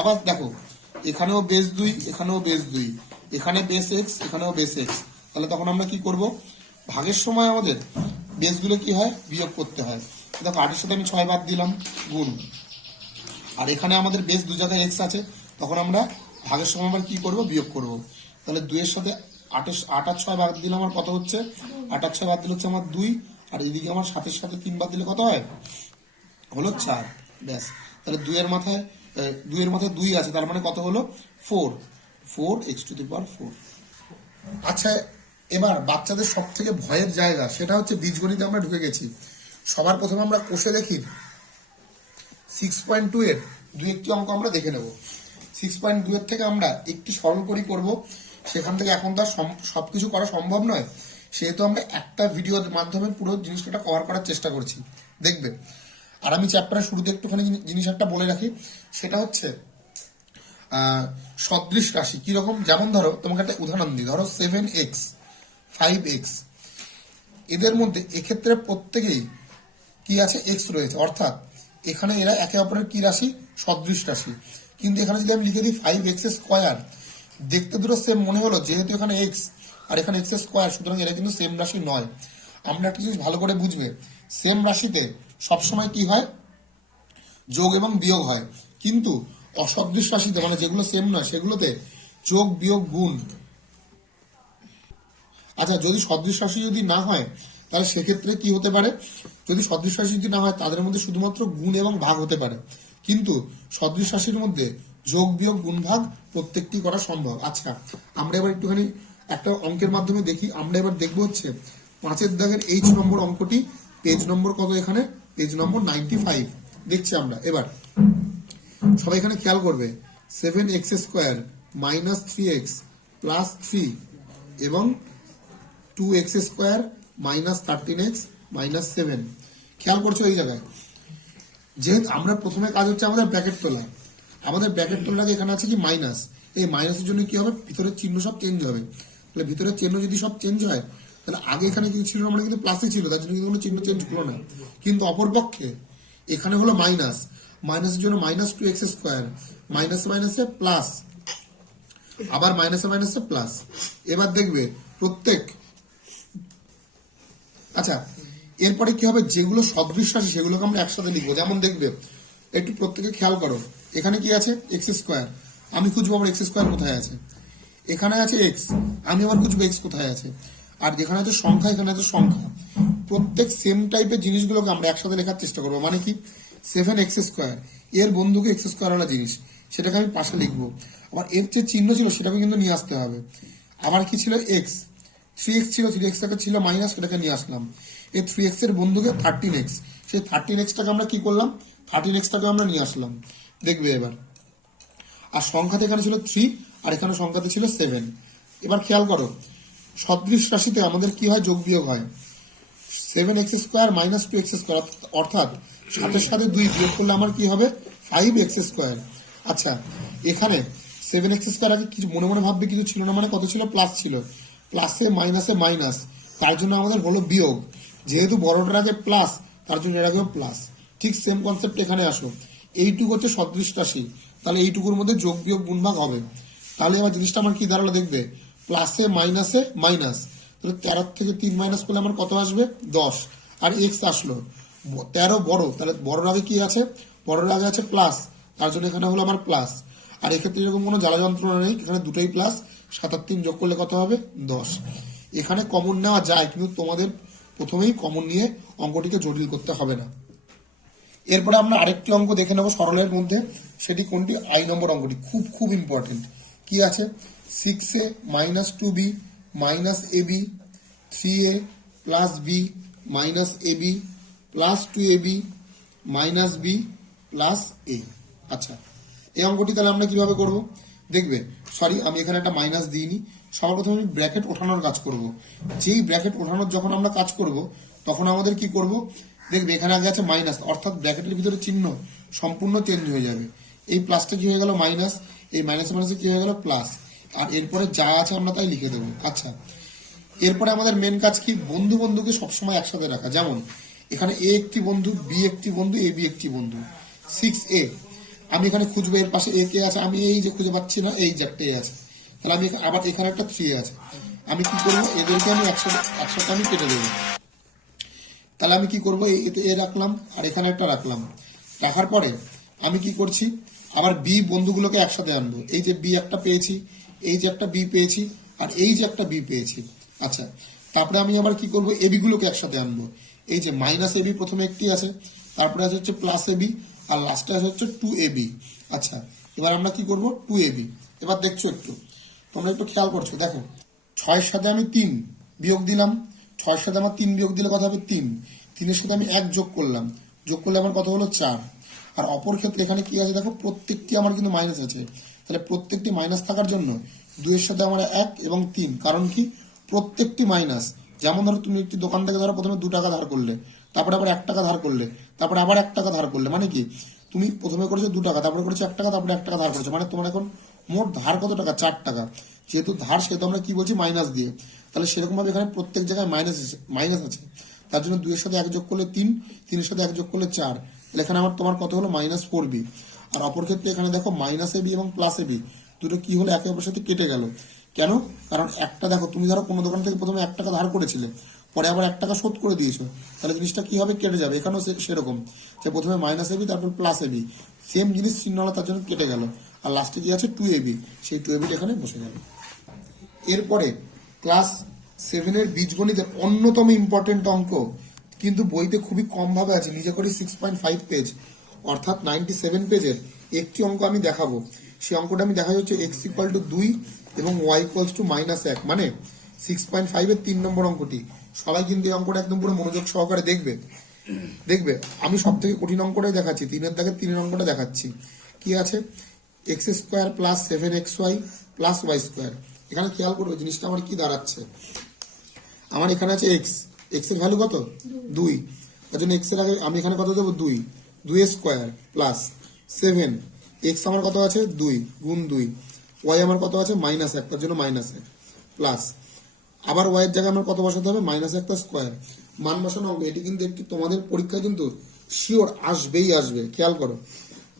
আবার দেখো এখানেও বেস 2, এখানেও বেস 2, এখানে বেস x, এখানেও বেস x। তাহলে তখন আমরা কি করব ভাগের সময় আমাদের বেসগুলো কি হয় বিয়োগ করতে হয়। দেখো 8-এর সাথে আমি 6 বাদ দিলাম গুণ, আর এখানে আমাদের বেস 2 জায়গায় x আছে, তখন আমরা ভাগের সময় আমরা কি করব বিয়োগ করব। তাহলে 2 এর সাথে 8 আর 6 বাদ দিলে আমার কত হচ্ছে 8 আর 6 বাদ দিলে হচ্ছে আমার 2, আর এদিকে আমার 7-এর সাথে 3 বাদ দিলে কত হয় হলো 4। ব্যাস, তাহলে 2 এর মাথায় 2 আছে, তার মানে কত হলো 4 x^4। আচ্ছা, এবার বাচ্চাদের সব থেকে ভয়ের জায়গা সেটা হচ্ছে বীজগণিতে আমরা ঢুকে গেছি। সবার প্রথমে আমরা কোষে দেখি 6.2 এর 2-1টি অঙ্ক আমরা দেখে নেব। 6.2 এর থেকে আমরা একটি সরল করি করব, সেখান থেকে এখন তো আর সবকিছু করা সম্ভব নয়, সেহেতু আমরা একটা ভিডিওর মাধ্যমে পুরো জিনিসটা কভার করার চেষ্টা করছি, দেখবে। আর আমি চ্যাপ্টারের শুরুতে একটুখানি জিনিস একটা বলে রাখি, সেটা হচ্ছে সদৃশ রাশি কিরকম। যেমন ধরো তোমাকে একটা উদাহরণ দিই, ধরো 7x 5x, এদের মধ্যে এক্ষেত্রে প্রত্যেকেই কি আছে এক্স রয়েছে, অর্থাৎ এখানে এরা একে অপরের কি রাশি সদৃশ রাশি। কিন্তু এখানে যদি আমি লিখে দিই 5x², দেখতে দুটো সেম মনে হলো, যেহেতু এখানে এক্স আর এখানে x², সুতরাং এরা কিন্তু সেম রাশি নয়। আমরা একটা জিনিস ভালো করে বুঝবে, সেম রাশিতে সবসময় কি হয় যোগ এবং বিয়োগ হয়, কিন্তু অসদৃশ রাশিতে মানে যেগুলো সেম নয় সেগুলোতে যোগ বিয়োগ গুণ। আচ্ছা, যদি সদৃশ রাশি যদি না হয় তাহলে সেক্ষেত্রে কি হতে পারে, যদি সদৃশ রাশি যদি না হয় তাদের মধ্যে শুধুমাত্র গুণ এবং ভাগ হতে পারে, কিন্তু সদৃশ রাশির মধ্যে যোগ বিয়োগ গুণ ভাগ প্রত্যেকটি করা সম্ভব। আচ্ছা, আমরা এবার একটুখানি একটা অঙ্কের মাধ্যমে দেখি। আমরা এবার দেখবো হচ্ছে 5-এর দাগের H নম্বর অঙ্কটি, পেজ নম্বর কত এখানে, পেজ নম্বর 95 দেখছি আমরা। এবার সবাই এখানে খেয়াল করবে, 7x² মাইনাস 3x প্লাস 3 এবং 2x² মাইনাস 13x মাইনাস 7। খেয়াল করছো এই জায়গায়, যেহেতু আমরা প্রথমে কাজ হচ্ছে আমাদের ব্র্যাকেট তোলা, আমাদের ব্র্যাকেট তোলার আগে এখানে আছে কি মাইনাস, এই মাইনাসের জন্য কি হবে, ভিতরের চিহ্ন সব চেঞ্জ হবে। তাহলে ভিতরের চিহ্ন যদি সব চেঞ্জ হয় তাহলে আগে এখানে কিছু ছিল না, মানে কিন্তু প্লাসই ছিল, তার জন্য কিন্তু কোনো চিহ্ন চেঞ্জ হলো না। কিন্তু অপরপক্ষে এখানে হলো মাইনাস, মাইনাসের জন্য মাইনাস 2x² মাইনাস মাইনাসে প্লাস, আবার মাইনাসে মাইনাসে প্লাস। এবার দেখবে প্রত্যেক, আচ্ছা এরপরে কি হবে, যেগুলো সদৃশ রাশি সেগুলোকে আমরা একসাথে লিখবো। যেমন দেখবে, একটু প্রত্যেকে খেয়াল করো, এখানে কি আছে x², আমি খুঁজবো আবার x² কোথায় আছে, এখানে আছে x, আমি আবার খুঁজবো x কোথায় আছে, আর যেখানে আছে সংখ্যা এখানে আছে সংখ্যা। প্রত্যেক সেম টাইপের জিনিসগুলোকে আমরা একসাথে লেখার চেষ্টা করবো। মানে কি, 7x² এর বন্ধুকে x² ওয়ালা জিনিস, সেটাকে আমি পাশে লিখবো। আবার এর যে চিহ্ন ছিল সেটাকে কিন্তু নিয়ে আসতে হবে। আবার কি ছিল x, 3x ছিল, 3x টাকে ছিল মাইনাস, সেটাকে নিয়ে আসলাম। এই 3x এর বন্ধুকে 13x, সেই 13x টাকে আমরা কি করলাম, 13x টাকে আমরা নিয়ে আসলাম। দেখবে এবার, আর সংখ্যাতে এখানে ছিল 3 আর এখানে সংখ্যাতে ছিল 7। এবার খেয়াল করো, সদৃশ রাশিতে আমাদের কি হয়, যোগ বিয়োগ হয়। 7x² মাইনাস 2x², অর্থাৎ 7-এর সাথে 2 বিয়োগ করলে আমার কি হবে, 5x²। আচ্ছা, এখানে 7x² আগে কিছু মনে মনে ভাববে কিছু ছিল না, মানে কত ছিল, প্লাস ছিল, প্লাসে মাইনাসে মাইনাস, তার জন্য আমাদের হলো বিয়োগ। যেহেতু বড়টার আগে প্লাস, তার জন্য এর আগেও প্লাস। ঠিক সেম কনসেপ্ট এখানে আসো, এইটুকু হচ্ছে সদৃশ রাশি, তাহলে এইটুকুর মধ্যে যোগ বিয়োগ গুণ ভাগ হবে। তাহলে এবার জিনিসটা আমার কি দাঁড়ালো, দেখবে প্লাসে মাইনাসে মাইনাস, তাহলে 13 থেকে 3 মাইনাস করলে আমার কত আসবে, 10। আর এক্স আসলো 13 বড়, তাহলে বড়র আগে কি আছে, বড়র আগে আছে প্লাস, তার জন্য এখানে হলো আমার প্লাস। আর এক্ষেত্রে এরকম কোনো জ্বালা যন্ত্রণা নেই, এখানে দুটোই প্লাস, 7 আর 3 যোগ করলে কত হবে, 10। এখানে কমন নেওয়া যায়, কিন্তু তোমাদের প্রথমেই কমন নিয়ে অঙ্কটিকে জটিল করতে হবে না। এরপরে আমরা আরেকটি অঙ্ক দেখে নেবো সরলের মধ্যে, সেটি কোনটি, আই নম্বর অঙ্কটি, খুব খুব ইম্পর্টেন্ট। কি আছে, 6a minus 2b minus ab 3a plus b minus ab plus 2ab minus b plus a। আচ্ছা, এই অঙ্কটি তাহলে আমরা কিভাবে করব, দেখবে, সরি আমি এখানে একটা মাইনাস দিইনি, সবার প্রথমে আমি ব্র্যাকেট ওঠানোর কাজ করব। যেই ব্র্যাকেট ওঠানোর যখন আমরা কাজ করব তখন আমাদের কি করব, দেখবে এখানে আগে আছে মাইনাস, অর্থাৎ ব্র্যাকেটের ভিতরে চিহ্ন সম্পূর্ণ চেঞ্জ হয়ে যাবে। এই প্লাসটা কি হয়ে গেল মাইনাস, এই মাইনাসে মাইনাসে কি হয়ে গেল প্লাস, আর এরপরে যা আছে আমরা তাই লিখে দেবো। আচ্ছা, এরপরে আমাদের মেন কাজ কি, বন্ধু বন্ধুকে সবসময় একসাথে রাখা। যেমন এখানে এ একটি বন্ধু, বি একটি বন্ধু, এ বি একটি বন্ধু। 6a, আমি এখানে খুঁজবো এর পাশে এ কে আছে, আমি এই যে খুঁজে পাচ্ছি না, এই যে একটা এ আছে, তাহলে আমি আবার এখানে একটা 3 আছে, আমি কি করবো, এদেরকে আমি একসাথে একসাথে আমি কেটে দেবো। তাহলে আমি কি করবো, এতে এ রাখলাম আর এখানে একটা রাখলাম, রাখার পরে আমি কি করছি, আবার বি বন্ধুগুলোকে একসাথে আনবো। এই যে বি একটা পেয়েছি, এই যে একটা বি পেয়েছি, আর এই যে একটা বি পেয়েছি। আচ্ছা, তারপরে আমি আবার কি করবো, এবি গুলোকে একসাথে আনবো। এই যে মাইনাস এবি প্রথমে একটি আছে, তারপরে আছে হচ্ছে প্লাস এবি, আর লাস্টে আছে হচ্ছে 2ab। আচ্ছা, এবার আমরা কি করবো, 2ab। এবার দেখছো একটু, তোমরা একটু খেয়াল করছো, দেখো 6-এর সাথে আমি 3 বিয়োগ দিলাম, 6-এর সাথে আমার 3 বিয়োগ দিলে কত হবে, 3, 3-এর সাথে আমি 1 যোগ করলাম, যোগ করলে আমার কত হলো 4। আর অপর ক্ষেত্রে এখানে কি আছে, দেখো প্রত্যেকটি আমার কিন্তু মাইনাস আছে, তাহলে প্রত্যেকটি মাইনাস থাকার জন্য 2-এর সাথে আমার 1 এবং 3, কারণ কি প্রত্যেকটি মাইনাস। যেমন ধরো তুমি একটি দোকান থেকে ধরো প্রথমে 2 টাকা ধার করলে, তারপরে আবার 1 টাকা ধার করলে, তারপরে আবার 1 টাকা ধার করলে, মানে কি তুমি প্রথমে করেছো 2 টাকা, তারপরে করেছো 1 টাকা, তারপরে 1 টাকা ধার করেছো, মানে তোমার এখন মোট ধার কত টাকা, 4 টাকা। যেহেতু ধার সেহেতু আমরা কি বলছি, মাইনাস দিয়ে, তাহলে সেরকম ভাবে এখানে প্রত্যেক জায়গায় মাইনাস আছে, তার জন্য 2-এর সাথে 1 যোগ করলে 3, 3-এর সাথে 1 যোগ করলে 4, তাহলে এখানে আমার তোমার কত হলো, -4b। আর অপর ক্ষেত্রে এখানে দেখো মাইনাস এবি এবং প্লাস এবি দুটো কি হলো, একে অপরের সাথে কেটে গেল। কেন, কারণ একটা দেখো তুমি ধরো কোনো দোকান থেকে প্রথমে 1 টাকা ধার করেছিলে, পরে আবার 1 টাকা শোধ করে দিয়েছো, তাহলে জিনিসটা কি হবে, কেটে যাবে। এখানেও সেরকম, যে প্রথমে মাইনাস এবি তারপর প্লাস এবি, সেম জিনিস চিহ্নলা, তার জন্য কেটে গেল। আর লাস্টে কি আছে, 2ab, সেই 2ab এখানে বসে গেল। এরপরে ক্লাস 7-এর বীজগণিতের অন্যতম ইম্পর্টেন্ট অঙ্ক, কিন্তু বইতে খুবই কম ভাবে আছে, নিজে করে 6.5 পেজ, অর্থাৎ 97 পেজের একটি অঙ্ক আমি দেখাবো। সেই অঙ্কটা আমি দেখা যাচ্ছে x=2 এবং y=-1, মানে 6.5-এর 3 নম্বর অঙ্কটি। সবাই কিন্তু এই অঙ্কটা একদম পুরো মনোযোগ সহকারে দেখবে। আমি সব থেকে কঠিন অঙ্কটাই দেখাচ্ছি, 3-এর দাগের 3 অঙ্কটা দেখাচ্ছি। কি আছে, x² + 7xy + y²। এখানে খেয়াল করবে জিনিসটা আমার কি দাঁড়াচ্ছে। আমার এখানে আছে x এর ভ্যালু কত, 2, তার জন্য x এর আগে আমি এখানে কত দেবো, 2² প্লাস 7, x আমার কত আছে 2 গুণ 2, y আমার কত আছে -1, তার জন্য -1 প্লাস, আবার y এর জায়গায় আমার কত বসাতে হবে, -1 তার স্কোয়ার। মান বসানো অঙ্ক, এটি কিন্তু একটি তোমাদের পরীক্ষায় কিন্তু শিওর আসবেই আসবে। খেয়াল করো,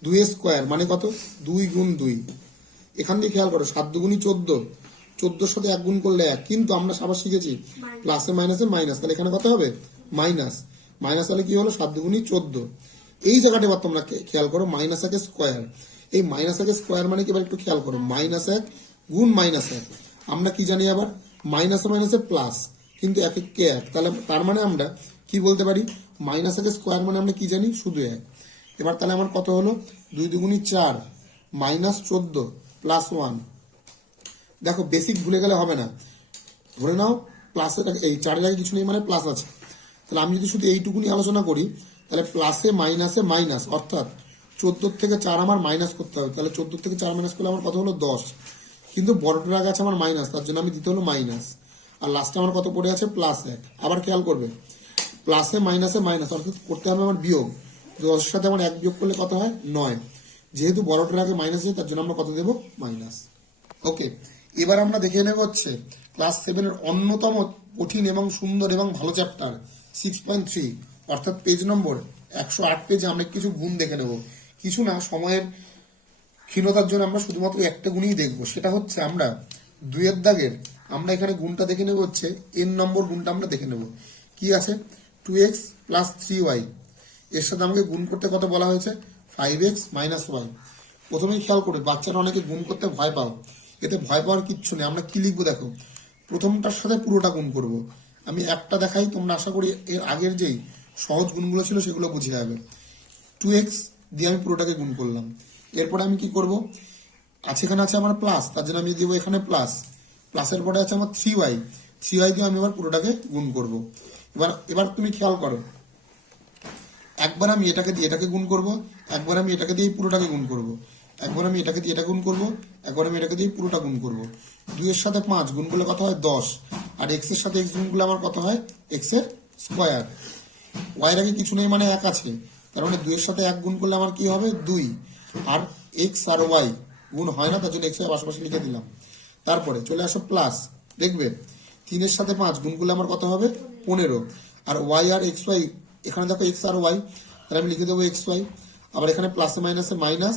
2² মানে কত, 2 গুণ 2, এখান দিয়ে খেয়াল করো 7 দুগুণী 14, 14-র সাথে 1 গুণ করলে 1, কিন্তু আমরা আবার শিখেছি প্লাসে মাইনাসে মাইনাস, তাহলে এখানে কত হবে মাইনাস, তাহলে কি হলো 7 দুগুণী 14। এই জায়গাটা এবার তোমরা খেয়াল করো, -1 স্কোয়ার, এই -1 স্কোয়ার মানে কি, এবার একটু খেয়াল করো, -1 গুণ -1, আমরা কি জানি আবার মাইনাসে মাইনাসে প্লাস, কিন্তু 1 কে 1, তাহলে তার মানে আমরা কি বলতে পারি, -1 স্কোয়ার মানে আমরা কি জানি, শুধু 1। এবার তাহলে আমার কত হলো, 2 দুগুণী 4, -14 প্লাস 1। দেখো বেসিক ভুলে গেলে হবে না, ধরে নাও প্লাসের এই 4-এর আগে কিছু নেই মানে প্লাস আছে, তাহলে আমি যদি শুধু এইটুকুনি আলোচনা করি, তাহলে প্লাসে মাইনাসে মাইনাস, অর্থাৎ 14 থেকে 4 আমার মাইনাস করতে হবে, তাহলে 14 থেকে 4 মাইনাস করলে আমার কত হলো 10, কিন্তু বড়টার আগে আছে আমার মাইনাস, তার জন্য আমি দিতে হলো মাইনাস, আর লাস্টে আমার কত পড়ে আছে +1। আবার খেয়াল করবে, প্লাসে মাইনাসে মাইনাস, অর্থাৎ করতে হবে আমার বিয়োগ, 10-এর সাথে আমার 1 বিয়োগ করলে কত হয় 9, যেহেতু বড়টার আগে মাইনাস আছে তার জন্য আমরা কত দেবো, মাইনাস। ওকে, এবার আমরা দেখে নেব হচ্ছে ক্লাস 7-এর অন্যতম কঠিন এবং সুন্দর এবং ভালো চ্যাপ্টার 6.3, অর্থাৎ পেজ নম্বর 108 পেজে আমরা কিছু গুণ দেখে নেব। কিছু না, সময়ের ক্ষীণতার জন্য আমরা শুধুমাত্র একটা গুণই দেখব, সেটা হচ্ছে আমরা 2-এর দাগের আমরা এখানে গুণটা দেখে নেব, হচ্ছে n নম্বর গুণটা আমরা দেখে নেব। কি আছে, 2x + 3y, এর সাথে আমাকে গুণ করতে কত বলা হয়েছে, 5x - y। প্রথমেই খেয়াল করে, বাচ্চারা অনেকে গুণ করতে ভয় পাও, এতে ভয় পাওয়ার কিচ্ছু নেই। আমরা কি লিখবো দেখো, প্রথমটার সাথে পুরোটা গুণ করব। আমি একটা দেখাই, তোমরা আশা করি এর আগের যেই সহজ গুণগুলো ছিল সেগুলো বুঝে যাবে। 2x দিয়ে আমি পুরোটাকে গুণ করলাম, এরপরে আমি কি করব, এখানে আছে আমার প্লাস, তার জন্য আমি দেবো এখানে প্লাস, প্লাসের পরে আছে আমার 3y দিয়ে আমি এবার পুরোটাকে গুণ করব। এবার তুমি খেয়াল করো, একবার আমি এটাকে দিয়ে এটাকে গুণ করব, একবার আমি এটাকে দিয়ে পুরোটাকে গুণ করব, একবার আমি এটাকে দিয়ে এটা গুণ করব, একবার আমি এটাকে দিয়ে পুরোটা গুণ করব। 2 এর সাথে 5 গুণ করলে কত হয় 10, আর x এর সাথে x গুণ করলে আমার কত হয় x এর স্কয়ার। y এর আগে কিছু নেই মানে 1 আছে, তার মানে 2 এর সাথে 1 গুণ করলে আমার কি হবে 2, আর x আর y গুণ হয় না, তার জন্য x এর পাশাপাশি লিখে দিলাম। তারপরে চলে আসো প্লাস, দেখবে 3 এর সাথে 5 গুণ করলে আমার কত হবে 15, আর y আর xy, এখানে দেখো x আর y, তাহলে আমি লিখে দেবো xy। আবার এখানে প্লাসে মাইনাসে মাইনাস,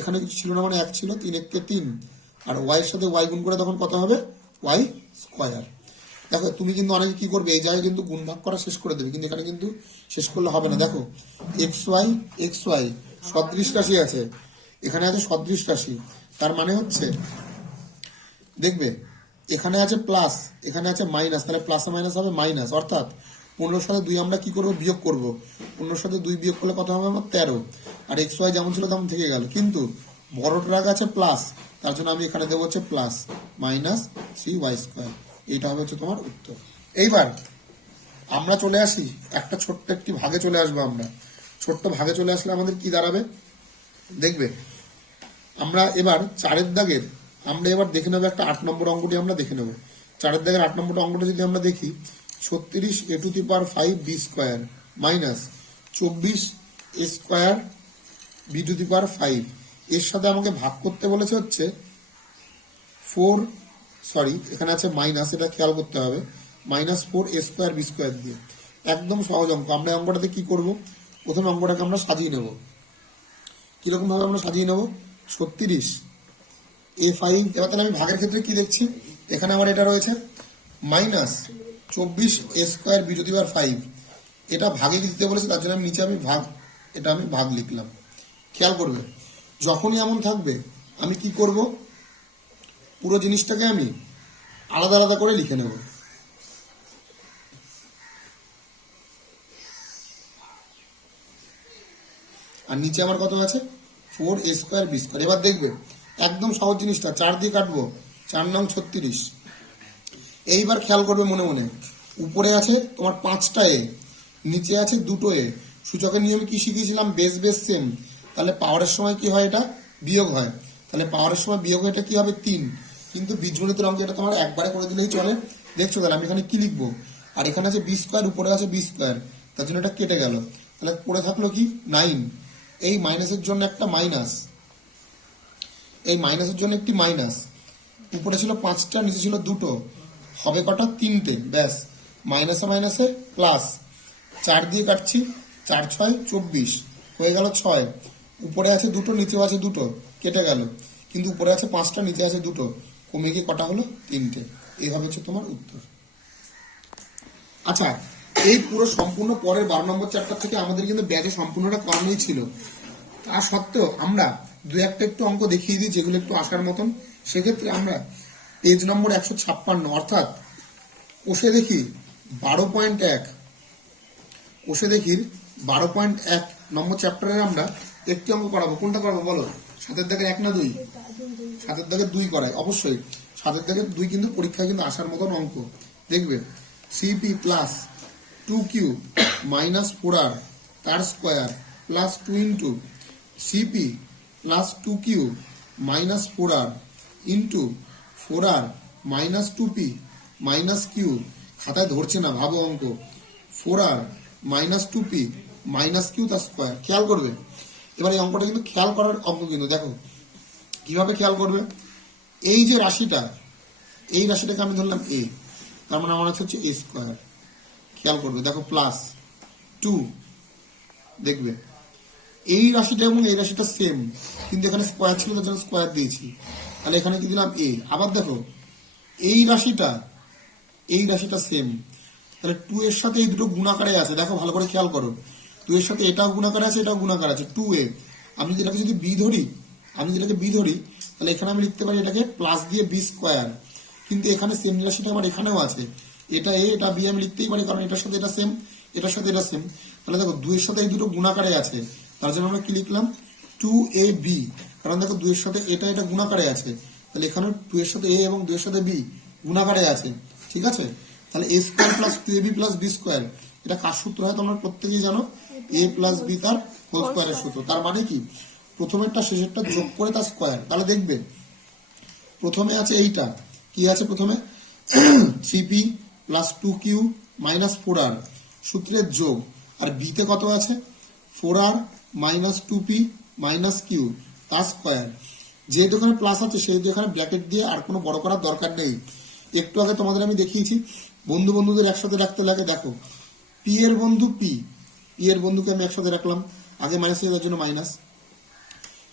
এখানে কিছু ছিল না মানে 1 ছিল, 3 × 3, আর y এর সাথে y গুণ করে তখন কত হবে y স্কয়ার। দেখো তুমি কিন্তু অনেকে কি করবে, এই জায়গায় কিন্তু গুণ ভাগ করা শেষ করে দেবে, কিন্তু এখানে কিন্তু শেষ করলে হবে না। দেখো xy সদৃশ রাশি আছে, এখানে আছে সদৃশ রাশি, তার মানে হচ্ছে দেখবে এখানে আছে প্লাস, এখানে আছে মাইনাস, তাহলে প্লাসে মাইনাস হবে মাইনাস, অর্থাৎ 15-এর সাথে 2 আমরা কি করব, বিয়োগ করব। 15-এর সাথে 2 বিয়োগ করলে কত হবে আমার 13, আর xy যেমন ছিল তেমন থেকে গেল, কিন্তু বড়টার আগে আছে প্লাস, তার জন্য আমি এখানে দেবো হচ্ছে প্লাস -3y²। এইটা হবে হচ্ছে তোমার উত্তর। এইবার আমরা চলে আসি একটা ছোট্ট একটি ভাগে চলে আসবো। আমরা ছোট্ট ভাগে চলে আসলে আমাদের কি দাঁড়াবে, দেখবে আমরা এবার 4-এর দাগের আমরা এবার দেখে নেবো একটা 8 নম্বর অঙ্কটি আমরা দেখে নেব। 4-এর দাগের 8 নম্বর অঙ্কটা যদি আমরা দেখি, 36a⁵b² মাইনাস 24a²b⁵, এর সাথে আমাকে ভাগ করতে বলেছে হচ্ছে 4, সরি এখানে আছে মাইনাস, এটা খেয়াল করতে হবে, -4a²b² দিয়ে। একদম সহজ অঙ্ক। আমরা অঙ্কটাতে কি করব, প্রথমে অঙ্কটাকে আমরা সাজিয়ে নেব। কিরকম ভাবে আমরা সাজিয়ে নেব, 36a5, এবার তাহলে আমি ভাগের ক্ষেত্রে কি দেখছি, এখানে আমার এটা রয়েছে 24a² b টু দি পাওয়ার 5। এটা ভাগে দিতে বলেছে, তার জন্য আমি নিচে আমি ভাগ লিখলাম। খেয়াল করবে, যখনই এমন থাকবে আমি কি করব, পুরো জিনিসটাকে আমি আলাদা আলাদা করে লিখে নেব। আর নিচে আমার কত আছে, 4a² b²। এবার দেখবে একদম সহজ জিনিসটা, 4 দিয়ে কাটবো, 4 নং 36। এইবার খেয়াল করবে মনে মনে, উপরে আছে তোমার 5টা এ, নিচে আছে 2টো এ। সূচকের নিয়মে কি শিখিয়েছিলাম, বেস বেস সেম, তাহলে পাওয়ারের সময় কি হয়, এটা বিয়োগ হয়, তাহলে পাওয়ারের সময় বিয়োগ হয় এটা কি হবে 3। কিন্তু বীজগণিতের অঙ্ক এটা তোমার একবারে করে দিলেই চলে। দেখছো, তাহলে আমি এখানে কি লিখবো, আর এখানে আছে b², উপরে আছে b², তার জন্য এটা কেটে গেল, তাহলে পড়ে থাকলো কি 9। এই মাইনাসের জন্য একটা মাইনাস, এই মাইনাসের জন্য একটি মাইনাস, উপরে ছিল 5টা, নিচে ছিল 2টো, হবে কটা 3টে, ব্যাস। মাইনাসে মাইনাসে প্লাস, 4 দিয়ে কাটছি, 4 6 24 হয়ে গেল 6। উপরে আছে 2টো, নিচেও আছে 2টো, কেটে গেল, কিন্তু উপরে আছে 5টা, নিচে আছে 2টো, কমে গিয়ে কটা হলো 3টে। এইভাবে হচ্ছে তোমার উত্তর। আচ্ছা, এই পুরো সম্পূর্ণ পরের 12 নম্বর চ্যাপ্টার থেকে আমাদের কিন্তু ব্যাচে সম্পূর্ণটা করানোই ছিল। তা সত্ত্বেও আমরা দু একটা একটু অঙ্ক দেখিয়ে দিই যেগুলো একটু আসার মতন। সেক্ষেত্রে আমরা পেজ নম্বর 156 অর্থাৎ কোষে দেখি 12.1, কোষে দেখির 12.1 নম্বর চ্যাপ্টারে আমরা একটি অঙ্ক করাবো। কোনটা করাবো বলো? 7 দাগের 1 না 2? 7 দাগের 2 করাই অবশ্যই। 7 দাগের 2 কিন্তু পরীক্ষায় কিন্তু আসার মতন অঙ্ক। দেখবে 3p plus 2q minus 4r তার square plus 2 into 3p plus 2q minus 4r into 4r minus 2p minus q। খাতায় ধরছে না, ভাবো অঙ্ক। 4r minus 2p minus q তার স্কোয়ার। খেয়াল করবে, এবার এই অঙ্কটা কিন্তু খেয়াল করার অঙ্ক, কিন্তু দেখো কিভাবে খেয়াল করবে। এই যে রাশিটা, এই রাশিটাকে আমি ধরলাম a, তার মানে আমার হচ্ছে a স্কোয়ার। খেয়াল করবে, দেখো প্লাস 2, দেখবে এই রাশিটা এবং এই রাশিটা সেম, কিন্তু এখানে স্কোয়ার ছিল তার জন্য স্কোয়ার দিয়েছি, তাহলে এখানে কি দিলাম a। আবার দেখো এই রাশিটা সেম, তাহলে 2 এর সাথে এই দুটো গুণাকারে আছে। দেখো ভালো করে খেয়াল করো, 2 এর সাথে এটাও গুণাকার আছে, এটাও গুণাকার আছে, 2a। আমি যেটাকে যদি b ধরি, তাহলে এখানে আমি লিখতে পারি এটাকে প্লাস দিয়ে b স্কোয়ার। কিন্তু এখানে সেম রাশিটা আমার এখানেও আছে, এটা a এটা b আমি লিখতেই পারি, কারণ এটার সাথে এটা সেম, এটার সাথে এটা সেম। তাহলে দেখো 2 এর সাথে এই দুটো গুণাকারে আছে, তার জন্য আমরা কি লিখলাম 2ab। কারণ দেখো 2 এর সাথে এটা গুণাকারে আছে, তাহলে এখানে 2 এর সাথে a এবং 2 এর সাথে b গুণাকারে আছে, ঠিক আছে। তাহলে a square plus 2ab plus b square, এটা কার সূত্র হয় তোমরা প্রত্যেকেই জানো, a প্লাস b তার হোল স্কোয়ারের সূত্র। তার মানে কি, প্রথমেরটা শেষেরটা যোগ করে তার স্কোয়ার। তাহলে দেখবে প্রথমে আছে এইটা, কি আছে প্রথমে 3p plus 2q minus 4r সূত্রের যোগ, আর বিতে কত আছে 4r minus 2p minus q তার স্কোয়ার। যেহেতু এখানে প্লাস আছে সেহেতু এখানে ব্র্যাকেট দিয়ে আর কোনো বড় করার দরকার নেই। একটু আগে তোমাদের আমি দেখিয়েছি বন্ধুদের একসাথে রাখতে লাগে। দেখো p এর বন্ধু p এর বন্ধুকে আমি একসাথে রাখলাম, আগে মাইনাস হয়ে যাওয়ার জন্য মাইনাস।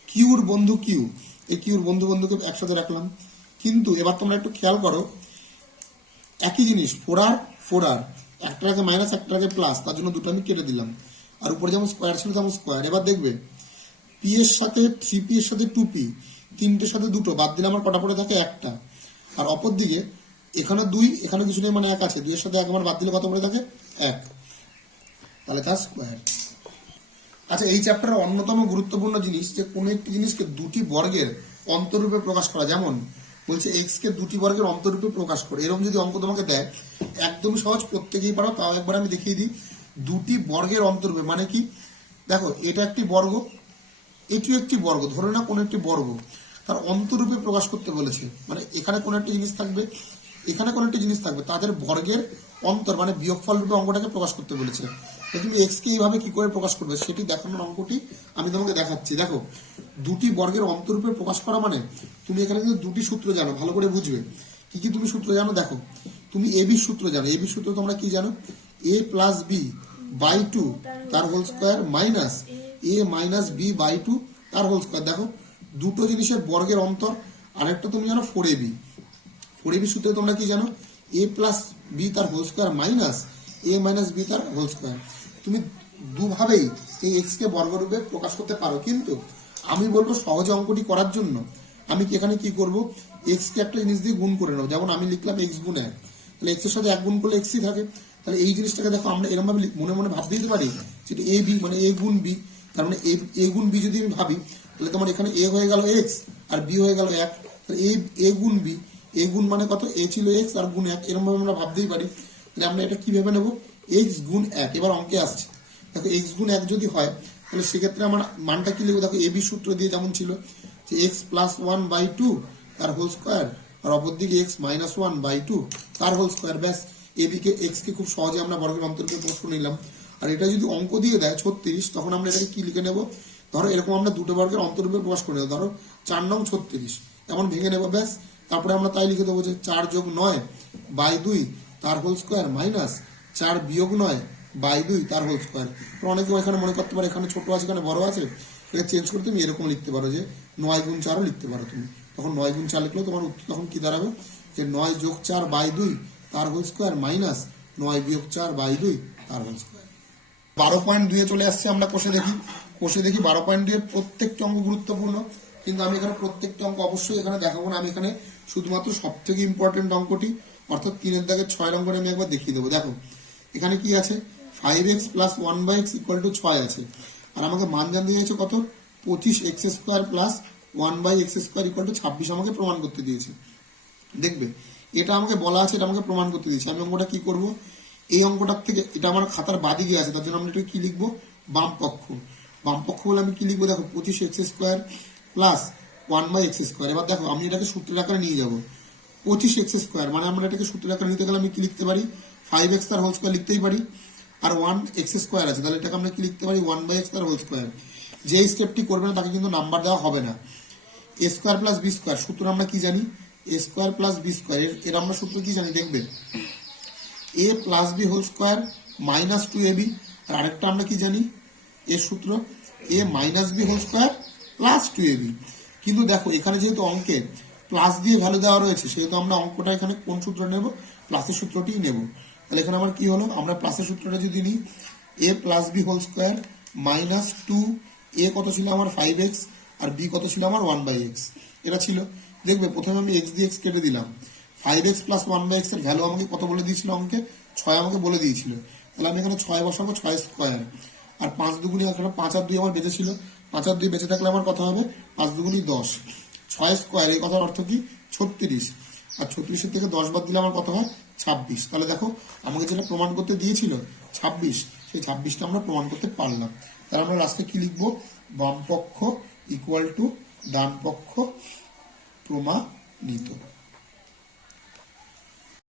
কিউর বন্ধু কিউ, এই কিউর বন্ধুকে একসাথে রাখলাম। কিন্তু এবার তোমরা একটু খেয়াল করো, একই জিনিস 4r, একটার আগে মাইনাস একটার আগে প্লাস, তার জন্য দুটো আমি কেটে দিলাম। আর উপরে যেমন স্কোয়ার ছিল তেমন স্কোয়ার। এবার দেখবে p এর সাথে 3p এর সাথে 2p, তিনটের সাথে দুটো বাদ দিলে আমার কটা পড়ে থাকে একটা। আর অপর দিকে এখানে 2, এখানে কিছু নেই মানে 1 আছে, 2 এর সাথে 1 আমার বাদ দিলে কত পড়ে থাকে 1, তাহলে তার স্কোয়ার। আচ্ছা, এই চ্যাপ্টারের অন্যতম গুরুত্বপূর্ণ জিনিস যে কোনো একটি জিনিসকে দুটি বর্গের অন্তরূপে প্রকাশ করা। যেমন বলছে এক্স কে দুটি বর্গের অন্তরূপে প্রকাশ করে, এরকম যদি অঙ্ক তোমাকে দেয় একদম সহজ, প্রত্যেকেই পারো। তাও একবার আমি দেখিয়ে দিই, দুটি বর্গের অন্তরূপে মানে কি। দেখো এটা একটি বর্গ, এটিও একটি বর্গ, ধরে না কোনো একটি বর্গ, তার অন্তরূপে প্রকাশ করতে বলেছে। মানে এখানে কোনো একটি জিনিস থাকবে, এখানে কোনো একটি জিনিস থাকবে, তাদের বর্গের অন্তর মানে বিয়োগফল রূপে অঙ্কটাকে প্রকাশ করতে বলেছে। তুমি এক্স কে এইভাবে কি করে প্রকাশ করবে সেটি দেখানোর অঙ্কটি আমি তোমাকে দেখাচ্ছি। দেখো দুটি বর্গের অন্তরূপে প্রকাশ করা মানে তুমি এখানে কিন্তু দুটি সূত্র জানো, ভালো করে বুঝবে। কি কি তুমি সূত্র জানো? দেখো তুমি এবি সূত্র জানো, এবি সূত্র তোমরা কি জানো, a প্লাস বি বাই 2 তার whole square minus a minus B by 2 তার হোল স্কোয়ার। দেখো দুটো জিনিসের বর্গের অন্তর। আরেকটা তুমি জানো 4ab, 4ab সূত্রে তোমরা কি জানো, a প্লাস বি তার হোল স্কোয়ার মাইনাস এ মাইনাস বি তার হোল স্কোয়ার। তুমি দুভাবেই এই এক্স কে বর্গরূপে প্রকাশ করতে পারো, কিন্তু আমি বলবো সহজে অঙ্কটি করার জন্য আমি এখানে কি করব, এক্স কে একটা জিনিস দিয়ে গুণ করে নেবো। যেমন আমি লিখলাম এক্স গুণ 1, তাহলে এক্স এর সাথে 1 গুণ করলে এক্সই থাকে। তাহলে এই জিনিসটাকে দেখো আমরা এরকম ভাবে মনে মনে ভাবতে দিতে পারি, যেটা এ বি মানে এ গুণ বি। তার মানে এ গুণ বি যদি আমি ভাবি, তাহলে তোমার এখানে এ হয়ে গেল এক্স আর বি হয়ে গেল 1। তাহলে এ গুণ বি, এ গুণ মানে কত, এ ছিল এক্স আর গুণ 1, এরকম ভাবে আমরা ভাবতেই পারি। তাহলে আমরা এটা কি ভেবে নেবো, এক্স গুণ 1। এবার অঙ্কে আসছে, দেখো এক্স গুণ 1 যদি হয়, তাহলে সেক্ষেত্রে আমার মানটা কি লিখবো, দেখো এ বি সূত্র দিয়ে যেমন ছিল যে এক্স প্লাস 1/2 তার হোল স্কোয়ার, আর অপরদিকে এক্স মাইনাস 1/2 তার হোল স্কোয়ার। ব্যাস, এ বি কে এক্স কে খুব সহজে আমরা বর্গের অন্তরকে প্রকাশ করে নিলাম। আর এটা যদি অঙ্ক দিয়ে দেয় 36, তখন আমরা এটাকে কি লিখে নেবো, ধরো এরকম আমরা দুটো বর্গের অন্তরূপে প্রকাশ করে নেবো। ধরো 4 নং 36 এমন ভেঙে নেবো। ব্যাস, তারপরে আমরা তাই লিখে দেবো যে 4 যোগ 9/2 তার হোল স্কোয়ার মাইনাস 4 বিয়োগ 9/2 তার হোল স্কোয়ার। তো অনেকে এখানে মনে করতে পারে এখানে ছোট আছে এখানে বড় আছে, এটা চেঞ্জ করে তুমি এরকম লিখতে পারো যে 9 গুণ 4ও লিখতে পারো তুমি। তখন 9 গুণ 4 লিখলেও তোমার উত্তর তখন কি দাঁড়াবে, যে 9 যোগ 4/2 তার হোল স্কোয়ার মাইনাস 9 বিয়োগ 4/2 তার হোল স্কোয়ার। 12.2 চলে আসছে, আমরা কষে দেখি। 12.2 এর প্রত্যেকটি অঙ্ক গুরুত্বপূর্ণ, কিন্তু আমি এখানে প্রত্যেকটি অঙ্ক অবশ্যই এখানে দেখাবো না। আমি এখানে শুধুমাত্র সব থেকে ইম্পর্টেন্ট অঙ্কটি অর্থাৎ 3 দাগের 6 অঙ্কটা আমি একবার দেখিয়ে দেবো। দেখো এখানে কি আছে, 5x plus 1/x equal to 6 আছে, আর আমাকে মান জানিয়ে দিয়েছে কত, 25x² plus 1/x² equal to 26 আমাকে প্রমাণ করতে দিয়েছে। দেখবে এটা আমাকে বলা আছে, এটা আমাকে প্রমাণ করতে দিয়েছে। আমি অঙ্কটা কি করব, এই অঙ্কটার থেকে এটা আমার খাতার বাদিকে আছে, তার জন্য আমরা এটা কি লিখবো, বাম পক্ষ। বাম পক্ষ বলে আমি কি লিখবো, দেখো 25x² প্লাস 1/x²। এবার দেখো আমি এটাকে সূত্রের আকারে নিয়ে যাব। 25x² মানে আমরা এটাকে সূত্রের আকারে নিতে গেলে আমি কি লিখতে পারি, 5x তার হোল স্কোয়ার লিখতেই পারি, আর 1x² আছে, তাহলে এটাকে আমরা কি লিখতে পারি, 1/x তার হোল স্কোয়ার। যে স্টেপটি করবে না তাকে কিন্তু নাম্বার দেওয়া হবে না। a² প্লাস b² সূত্র আমরা কি জানি, a² প্লাস b², এর আমরা সূত্র কি জানি, দেখবে a plus B whole square minus 2ab, আর আরেকটা আমরা কি জানি এর সূত্র, a minus B whole square plus 2ab। কিন্তু দেখো এখানে যেহেতু অঙ্কে প্লাস দিয়ে ভ্যালু দেওয়া রয়েছে, সেহেতু আমরা অঙ্কটা এখানে কোন সূত্র নেব, প্লাসের সূত্রটিই নেব। তাহলে এখানে আমার কি হলো, আমরা প্লাসের সূত্রটা যদি নিই, a plus B whole square minus 2, a কত ছিল আমার 5x আর b কত ছিল আমার 1/x, এটা ছিল। দেখবে প্রথমে আমি x দিয়ে x কেটে দিলাম, 5x প্লাস 1/x এর ভ্যালু আমাকে কত বলে দিয়েছিল অঙ্কে, 6 আমাকে বলে দিয়েছিল। তাহলে আমি এখানে 6 বসাবো, 6² আর 5 দুগুণি, এখানে 5 আর 2 আমার বেঁচে ছিল, 5 আর 2 বেঁচে থাকলে আমার কত হবে, 5 দুগুণি 10, 6² এই কথার অর্থ কি 36, আর 36-এর থেকে 10 বাদ দিলে আমার কত হয় 26। তাহলে দেখো আমাকে যেটা প্রমাণ করতে দিয়েছিল 26, সেই 26টা আমরা প্রমাণ করতে পারলাম। তাহলে আমরা লাস্টে কি লিখবো, বাম পক্ষ ইকুয়াল টু ডান পক্ষ প্রমাণিত।